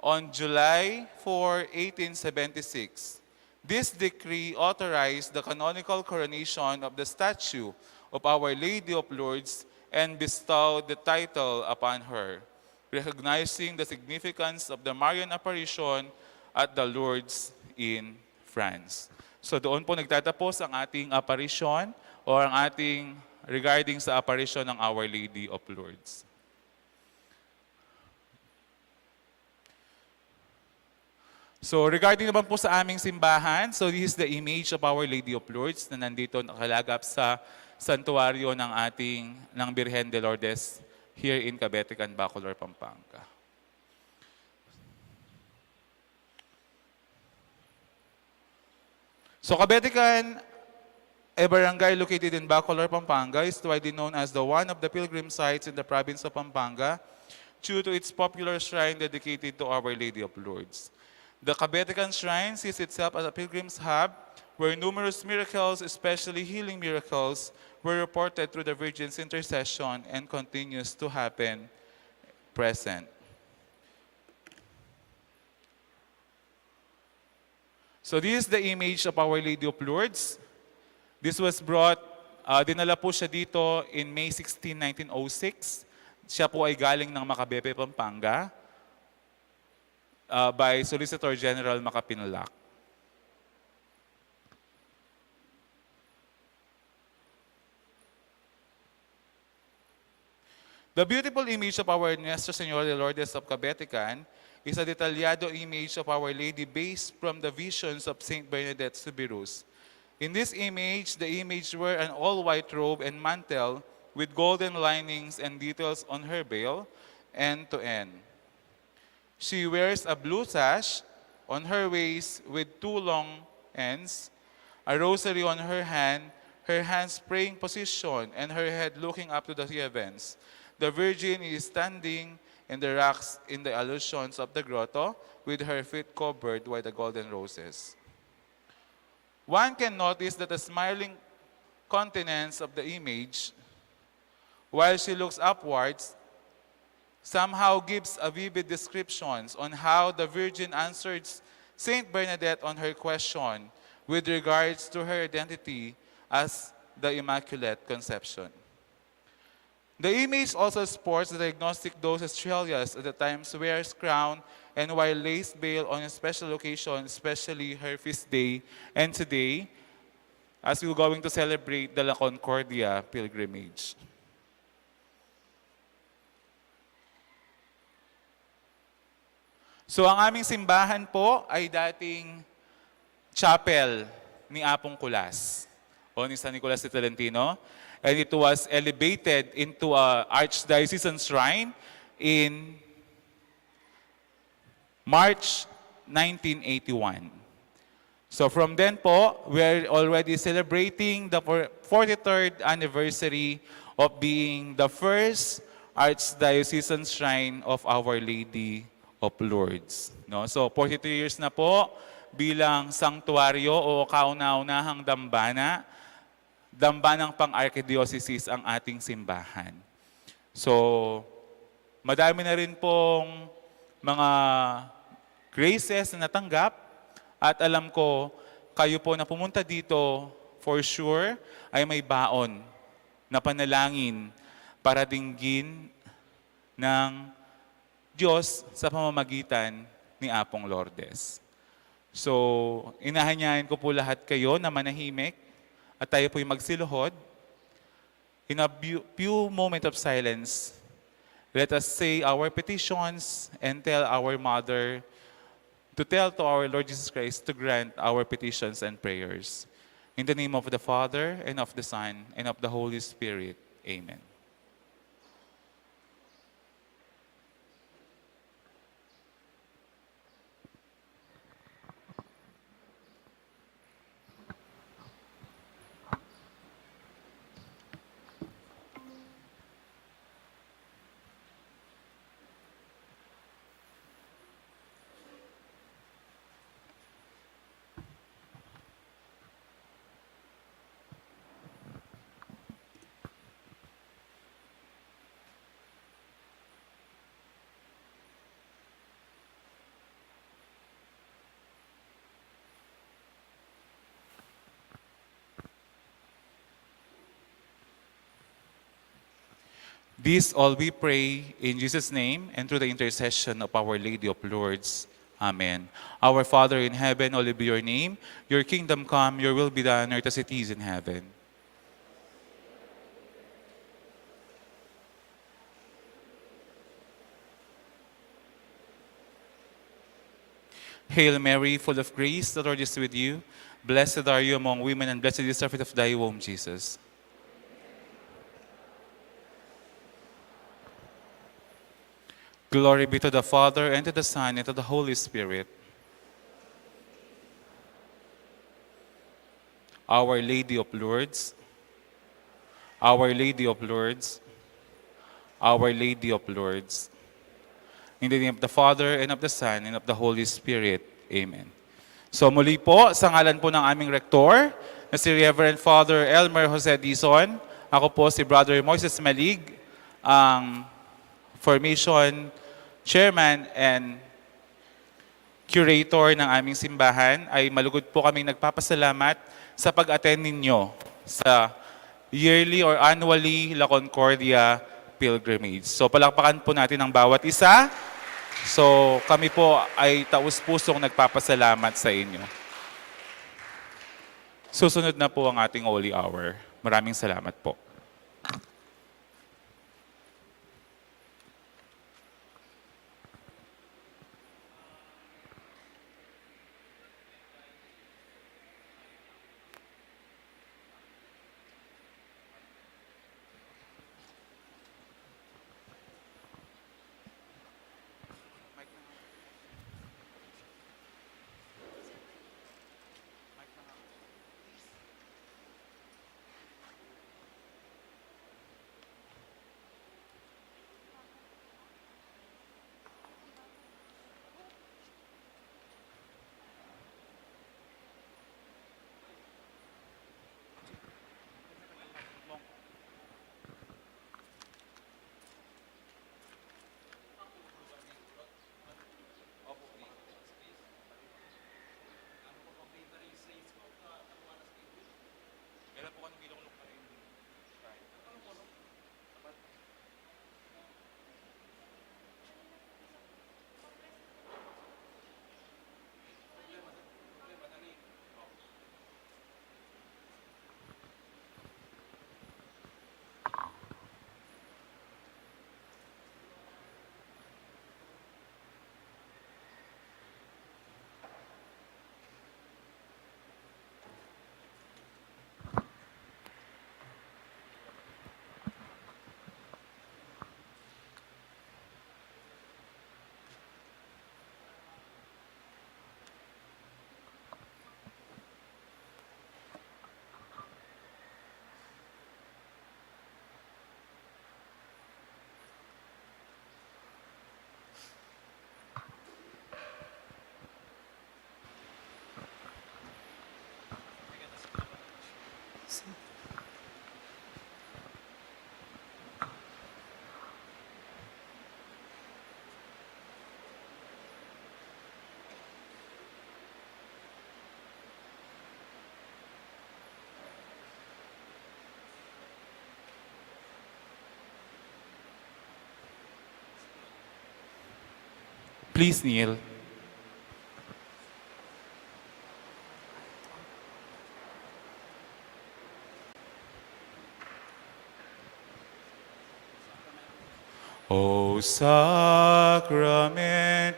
on July 4, 1876. This decree authorized the canonical coronation of the statue of Our Lady of Lourdes and bestowed the title upon her, recognizing the significance of the Marian apparition at the Lourdes in France. So doon po nagtatapos ang ating apparition o ang ating regarding sa apparition ng Our Lady of Lourdes. So regarding naman po sa aming simbahan, so this is the image of Our Lady of Lourdes na nandito nakalagap sa santuario ng Birhen de Lourdes here in Cabetican, Bacolor, Pampanga. So Cabetican, a barangay located in Bacolor, Pampanga, is widely known as the one of the pilgrim sites in the province of Pampanga due to its popular shrine dedicated to Our Lady of Lourdes. The Cabetican Shrine sees itself as a pilgrim's hub where numerous miracles, especially healing miracles, were reported through the Virgin's intercession and continues to happen present. So this is the image of Our Lady of Lourdes. This was brought, dinala po siya dito in May 16, 1906. Siya po ay galing ng Macabebe, Pampanga, by Solicitor General Macapinulac. The beautiful image of our Nuestra Señora de Lourdes of Cabetican is a detalyado image of Our Lady based from the visions of Saint Bernadette Soubirous. In this image, the image wear an all-white robe and mantle with golden linings and details on her veil, end to end. She wears a blue sash on her waist with two long ends, a rosary on her hands praying position, and her head looking up to the heavens. The Virgin is standing in the rocks in the allusions of the grotto with her feet covered by the golden roses. One can notice that the smiling countenance of the image, while she looks upwards, somehow gives a vivid descriptions on how the Virgin answered Saint Bernadette on her question with regards to her identity as the Immaculate Conception. The image also sports the diagnostic dose Estrellas at the times wears crown and while lace veil on a special occasion, especially her feast day, and today, as we're going to celebrate the La Concordia pilgrimage. So ang aming simbahan po ay dating chapel ni Apong Kulas o ni San Nicolas de Tolentino, and it was elevated into a archdiocesan shrine in March 1981. So from then po, we're already celebrating the 43rd anniversary of being the first archdiocesan shrine of Our Lady of Lourdes. No? So 43 years na po bilang sanktuaryo o kauna-unahang dambanang pang-archdiocese ang ating simbahan. So madami na rin pong mga graces na natanggap at alam ko kayo po na pumunta dito for sure ay may baon na panalangin para dinggin ng Diyos sa pamamagitan ni Apong Lourdes. So, inahanyain ko po lahat kayo na manahimik at tayo po'y magsiluhod. In a few moment of silence, let us say our petitions and tell our Mother to tell to our Lord Jesus Christ to grant our petitions and prayers. In the name of the Father, and of the Son, and of the Holy Spirit. Amen. This all we pray in Jesus' name and through the intercession of Our Lady of Lourdes. Amen. Our Father in heaven, hallowed be your name. Your kingdom come, your will be done on earth as it is in heaven. Hail Mary, full of grace, the Lord is with you. Blessed are you among women, and blessed is the fruit of thy womb, Jesus. Glory be to the Father, and to the Son, and to the Holy Spirit. Our Lady of Lourdes, Our Lady of Lourdes, Our Lady of Lourdes. In the name of the Father, and of the Son, and of the Holy Spirit. Amen. So muli po, sa ngalan po ng aming rektor, na si Reverend Father Elmer Jose Dizon, ako po si Brother Moises Malig, ang Formation Chairman and Curator ng aming simbahan, ay malugod po kaming nagpapasalamat sa pag-attend ninyo sa yearly or annually La Concordia Pilgrimage. So palakpakan po natin ang bawat isa. So kami po ay taus-pusong nagpapasalamat sa inyo. Susunod na po ang ating Holy Hour. Maraming salamat po. Please kneel. O sacrament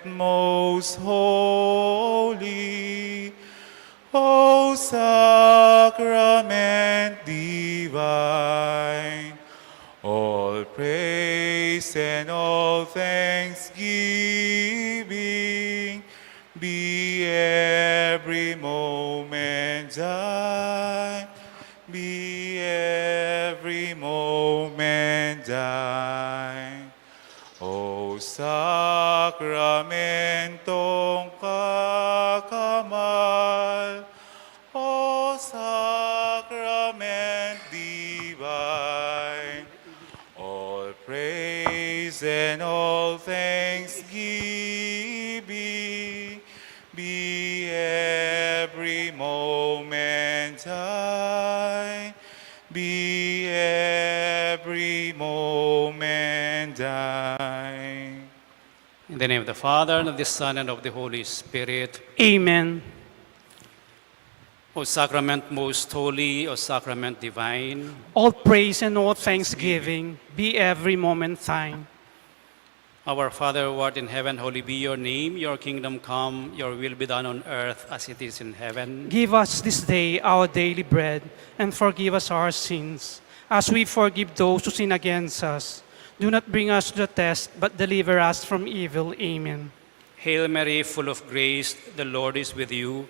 most holy, O sacrament divine, all praise and all thanksgiving be every moment thine, be every moment thine. O sakramentong kakamahal, O sacrament divine, all praise and all thanksgiving be every moment thine, be every moment thine. In the name of the Father, and of the Son, and of the Holy Spirit. Amen. O sacrament most holy, O sacrament divine, All praise and all thanksgiving be every moment thine. our Father who art in heaven, holy be your name. Your kingdom come, your will be done on earth as it is in heaven. Give us this day our daily bread, and forgive us our sins, as we forgive those who sin against us. Do not bring us to the test, but deliver us from evil. Amen. Hail Mary, full of grace, the Lord is with you.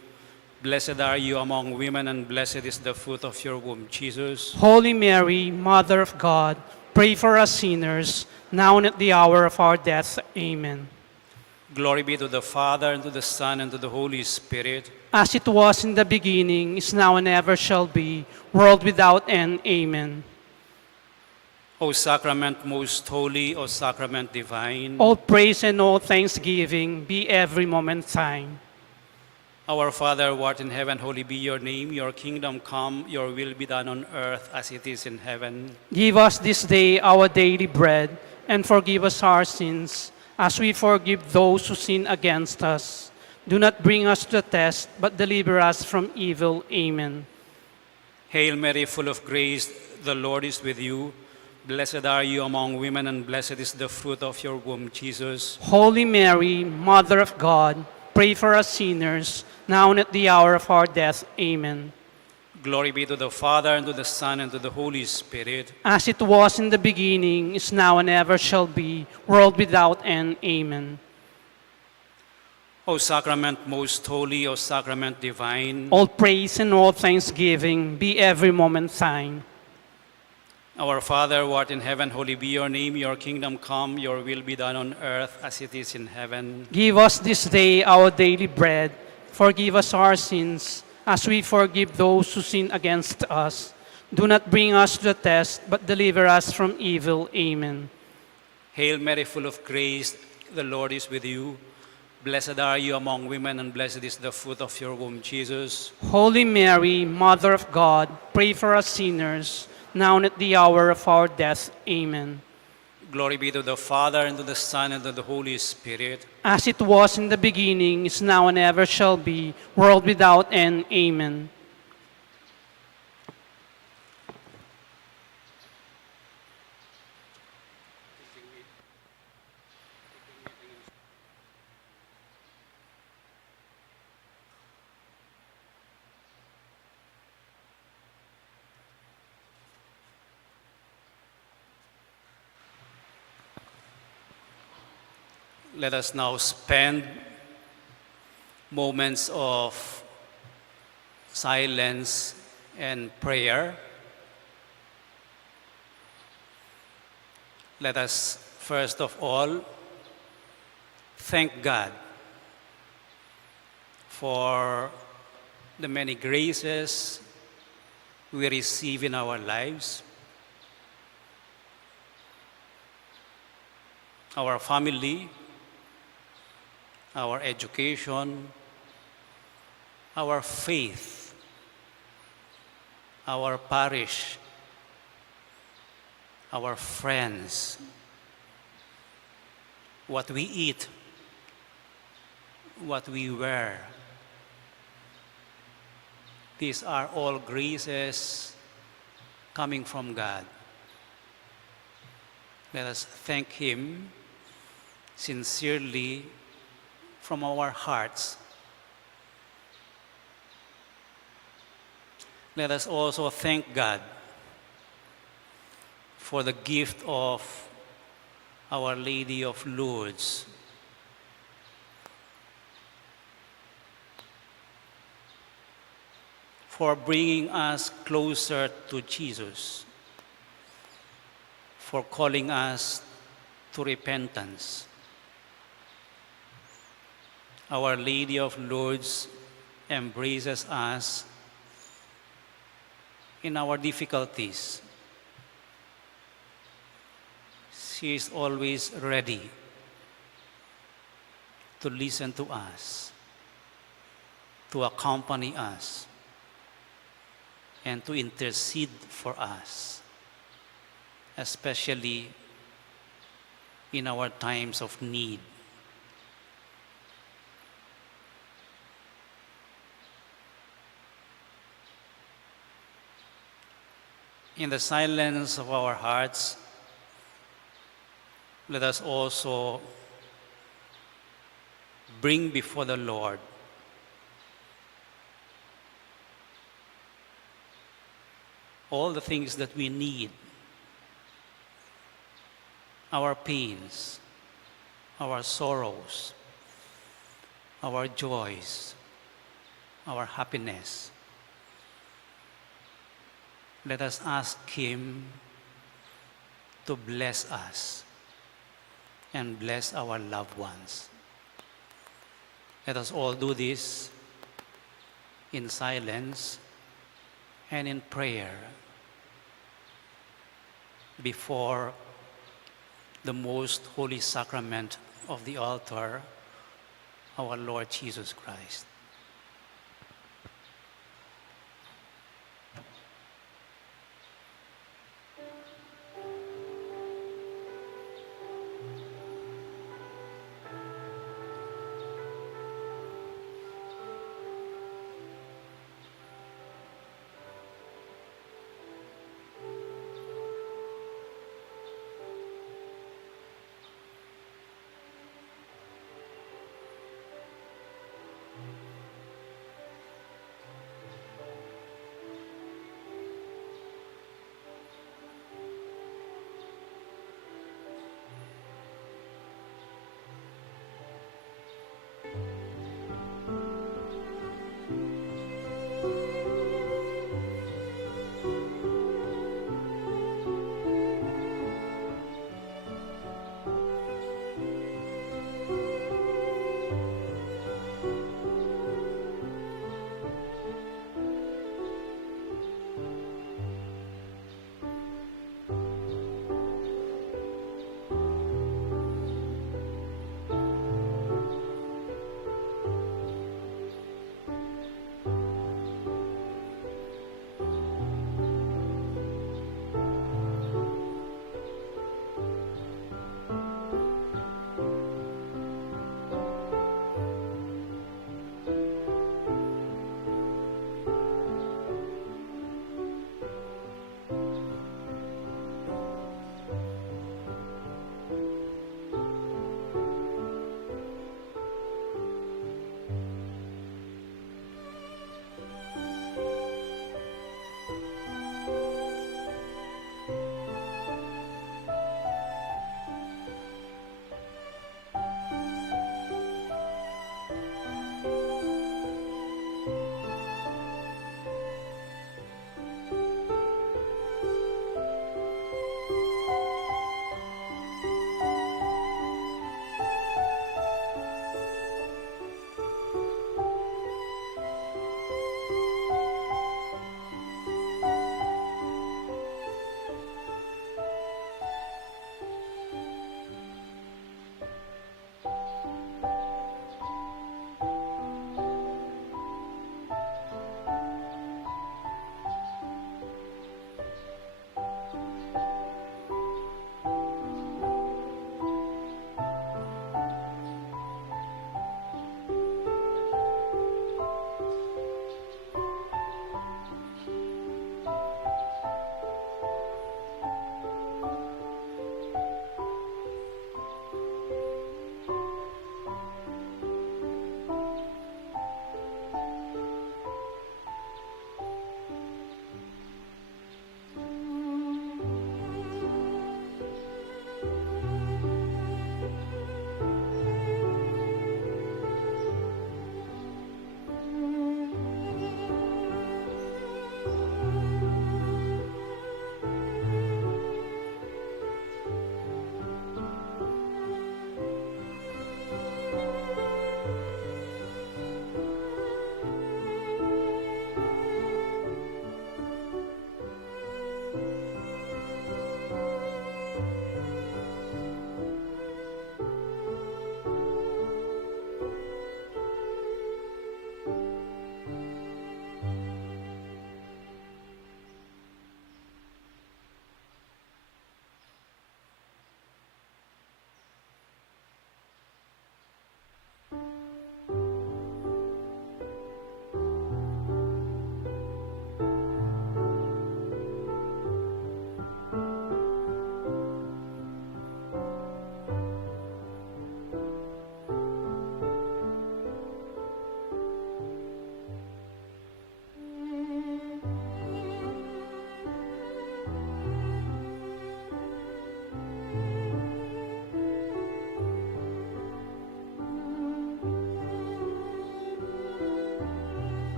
Blessed are you among women, and blessed is the fruit of your womb, Jesus. Holy Mary, Mother of God, pray for us sinners, now and at the hour of our death. Amen. Glory be to the Father, and to the Son, and to the Holy Spirit. As it was in the beginning, is now, and ever shall be, world without end. Amen. O sacrament most holy, O sacrament divine, All praise and all thanksgiving be every moment thine. our Father who art in heaven, holy be your name. Your kingdom come, your will be done on earth as it is in heaven. Give us this day our daily bread, and forgive us our sins, as we forgive those who sin against us. Do not bring us to the test, but deliver us from evil. Amen. Hail Mary, full of grace, the Lord is with you. Blessed are you among women, and blessed is the fruit of your womb, Jesus. Holy Mary, Mother of God, pray for us sinners, now and at the hour of our death. Amen. Glory be to the Father, and to the Son, and to the Holy Spirit. As it was in the beginning, is now, and ever shall be, world without end. Amen. O sacrament most holy, O sacrament divine, All praise and all thanksgiving be every moment thine. our Father who art in heaven, holy be your name. Your kingdom come, your will be done on earth as it is in heaven. Give us this day our daily bread. Forgive us our sins, as we forgive those who sin against us. Do not bring us to the test, but deliver us from evil. Amen. Hail Mary, full of grace, the Lord is with you. Blessed are you among women, and blessed is the fruit of your womb, Jesus. Holy Mary, Mother of God, pray for us sinners, now and at the hour of our death. Amen. Glory be to the Father, and to the Son, and to the Holy Spirit. As it was in the beginning, is now, and ever shall be, world without end. Amen. Let us now spend moments of silence and prayer. Let us first of all thank God for the many graces we receive in our lives, our family, our education, our faith, our parish, our friends, what we eat, what we wear. These are all graces coming from God. Let us thank Him sincerely from our hearts. Let us also thank God for the gift of Our Lady of Lourdes. For bringing us closer to Jesus, for calling us to repentance. Our Lady of Lourdes embraces us in our difficulties. She is always ready to listen to us, to accompany us, and to intercede for us, especially in our times of need. In the silence of our hearts, let us also bring before the Lord all the things that we need, our pains, our sorrows, our joys, our happiness. Let us ask Him to bless us and bless our loved ones. Let us all do this in silence and in prayer before the most holy sacrament of the altar, our Lord Jesus Christ.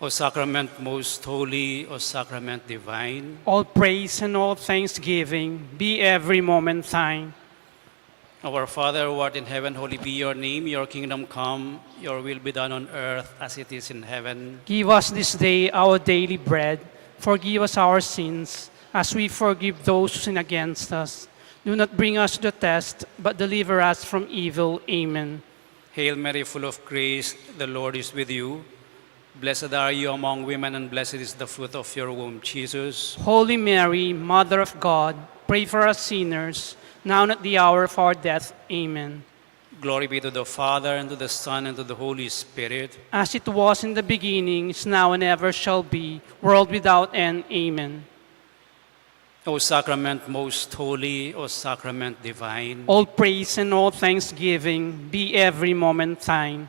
O sacrament most holy, O sacrament divine, All praise and all thanksgiving be every moment thine. our Father who art in heaven, holy be your name, your kingdom come, your will be done on earth as it is in heaven. Give us this day our daily bread. Forgive us our sins, as we forgive those who sin against us. Do not bring us to the test, but deliver us from evil. Amen. Hail Mary, full of grace, the Lord is with you. Blessed are you among women, and blessed is the fruit of your womb, Jesus. Holy Mary, Mother of God, pray for us sinners, now and at the hour of our death. Amen. Glory be to the Father, and to the Son, and to the Holy Spirit. As it was in the beginning, is now, and ever shall be, world without end. Amen. O sacrament most holy, O sacrament divine, All praise and all thanksgiving be every moment thine.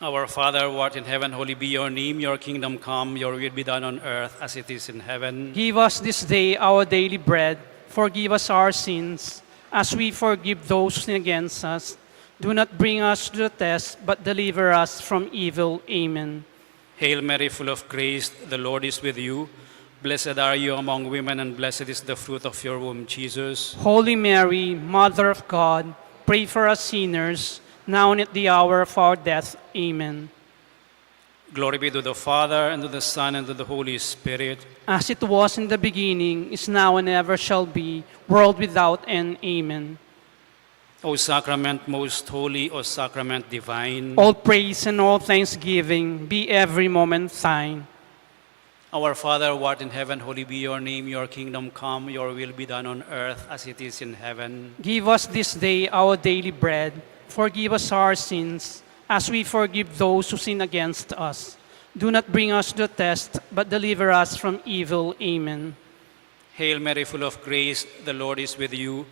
our Father who art in heaven, holy be your name, your kingdom come, your will be done on earth as it is in heaven. Give us this day our daily bread. Forgive us our sins, as we forgive those who sin against us. Do not bring us to the test, but deliver us from evil. Amen. Hail Mary, full of grace, the Lord is with you. Blessed are you among women, and blessed is the fruit of your womb, Jesus. Holy Mary, Mother of God, pray for us sinners, now and at the hour of our death. Amen. Glory be to the Father, and to the Son, and to the Holy Spirit. As it was in the beginning, is now, and ever shall be, world without end. Amen. O sacrament most holy, O sacrament divine, All praise and all thanksgiving be every moment thine. our Father who art in heaven, holy be your name, your kingdom come, your will be done on earth as it is in heaven. Give us this day our daily bread. Forgive us our sins, as we forgive those who sin against us. Do not bring us to the test, but deliver us from evil. Amen. Hail Mary, full of grace, the Lord is with you.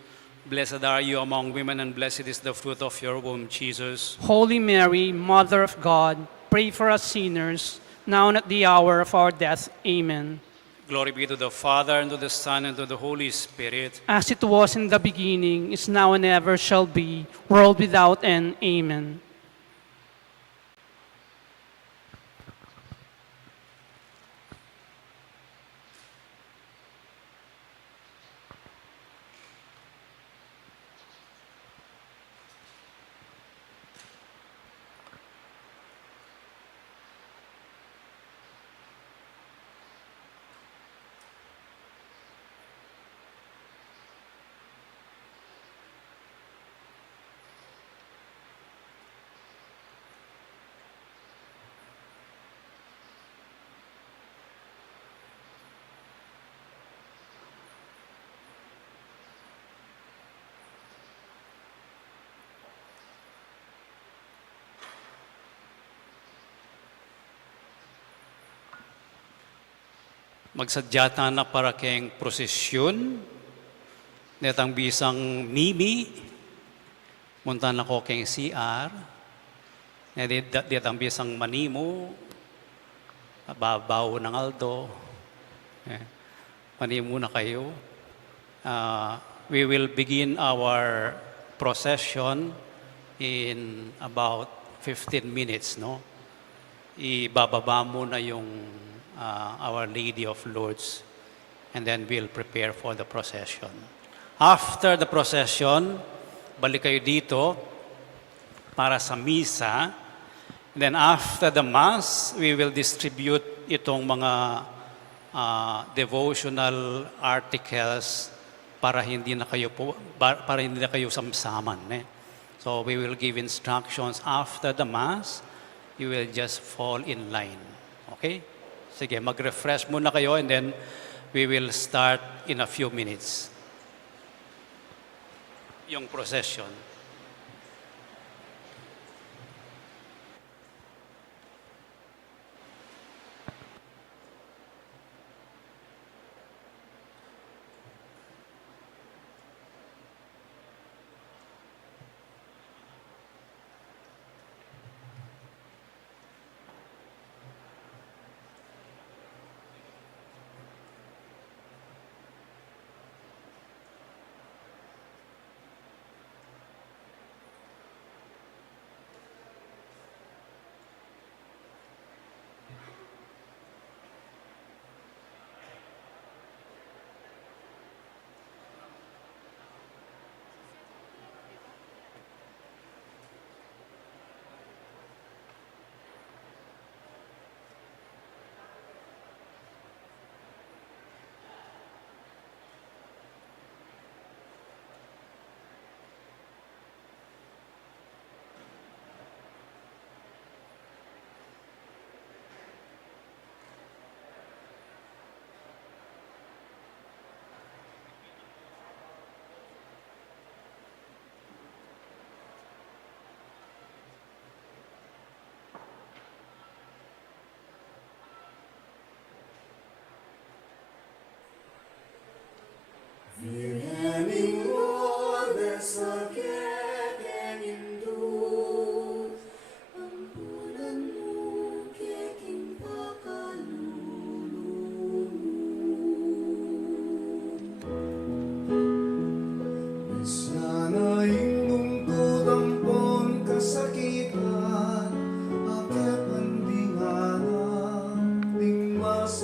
Blessed are you among women, and blessed is the fruit of your womb, Jesus. Holy Mary, Mother of God, pray for us sinners, now and at the hour of our death. Amen. Glory be to the Father, and to the Son, and to the Holy Spirit. As it was in the beginning, is now, and ever shall be, world without end. Amen. Magsadyata na para keng prosesyon, netang bisang Mimi, muntan ako keng CR, netang bisang Manimo, babaw ng Aldo, Manimo na kayo. We will begin our procession in about 15 minutes, no? Ibababa mo na yung Our Lady of Lourdes, and then we'll prepare for the procession. After the procession, balik kayo dito para sa misa. And then after the Mass, we will distribute itong mga devotional articles para hindi na kayo samsaman. So we will give instructions after the Mass. You will just fall in line. Okay? Sige, mag-refresh muna kayo, and then we will start in a few minutes yung procession.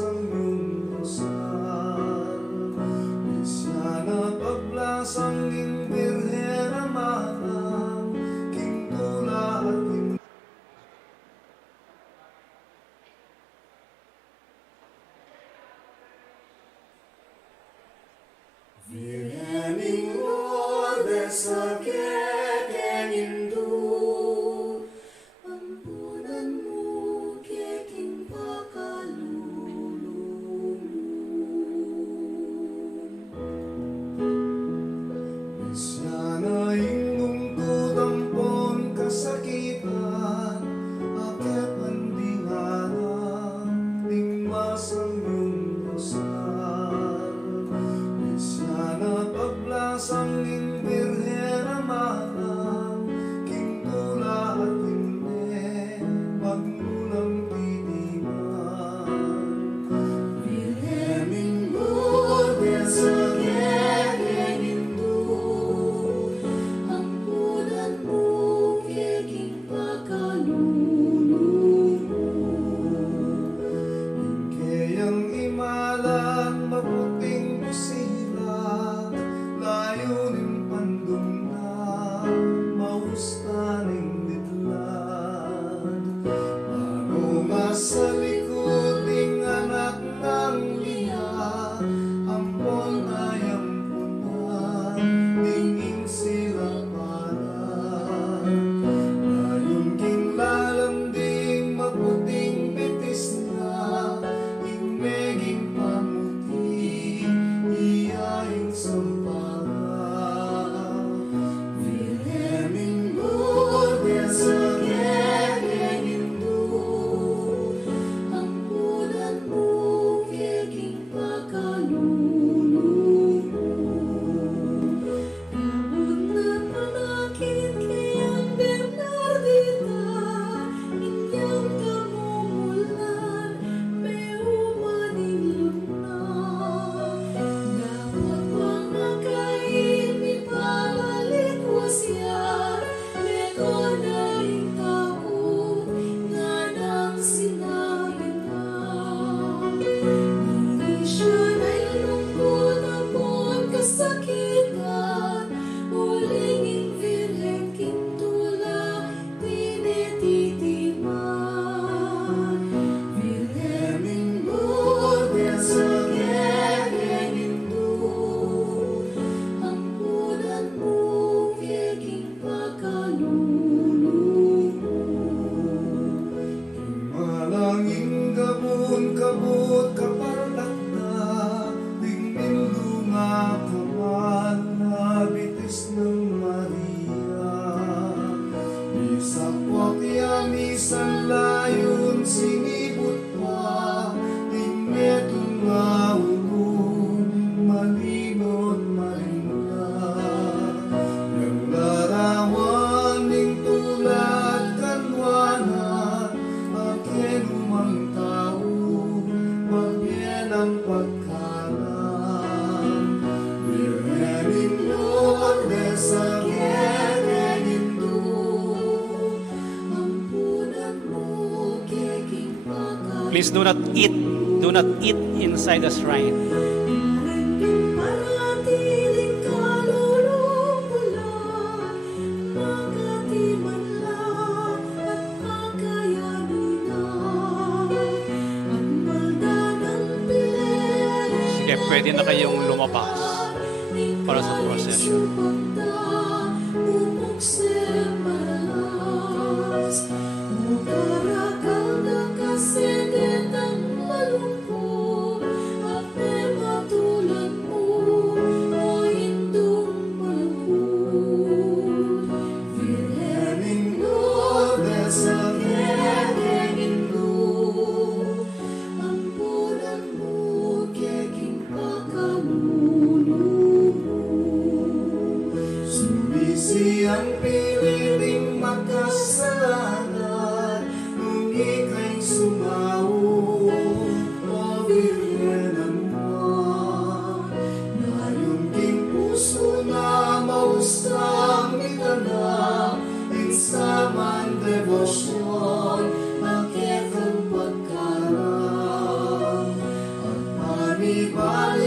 masang iyong dasal. Isya na paglasang ing birhen amanang, kintula at Virgening Lourdes sa kekenindu, ampunan mo keking pakalulong. Isya na indungkod ampon kasakitan, aket andinganan, ning masang iyong dasal. Sana paglasang ing birhen amanang, kintula at hindi magmulang titiman. Virgening Lourdes sa kekenindu, ampunan mo keking pakalulong. Kayang imalan maputing busila, layunin pandong na maustaning ditlan. Ano nga sa likod ng anak ng liya, ampon ay ampunan, dingin sila para. Layon king lalambing maputing bitis na, ing meging pamuti, iyaing sampara. Virgening Lourdes sa kekenindu, ampunan mo keking pakalulong. Kabut na panakit kayang Bernardita, inyong kamumulan, may umaning luna. Dapat pang nakain, ipabalik ko siya, lekon na rin takot, nga nang sinabi na. Hindi siya nailungkot apon kasakitan, uling ing virhen kintula, tinititiman. Virgening Lourdes sa kekenindu, ampunan mo keking pakalulong. Malanging gabon kabut kaparlakda, tingin lunga kaman na bitis ng Maria. Isakwak yamisan layon sinibot pa, tingmetong maulong malinod maringga. Yang larawan ning tulad kanwanan, akin umang tao, magyan ang pagkalan. Virgening Lourdes sa kekenindu, ampunan mo keking pakalulong. Please do not eat. Do not eat inside the shrine. Maratiling kalulong mula, magkatimanla at makayanin na. Ang maldanang bilis, Sige, pwede na kayong lumabas para sa procession. Mukarakal na kasidit ang malungkot, at matulad mo, o indong malungkot. Virgening Lourdes sa kekenindu, ampunan mo keking pakalulong. Sumisi ang piliting makasalanan, nung ika'y sumawo, o Virgen Ama. Ngayon king puso na mausang itala, insaman devosyon, akit ang pagkarang. ibalik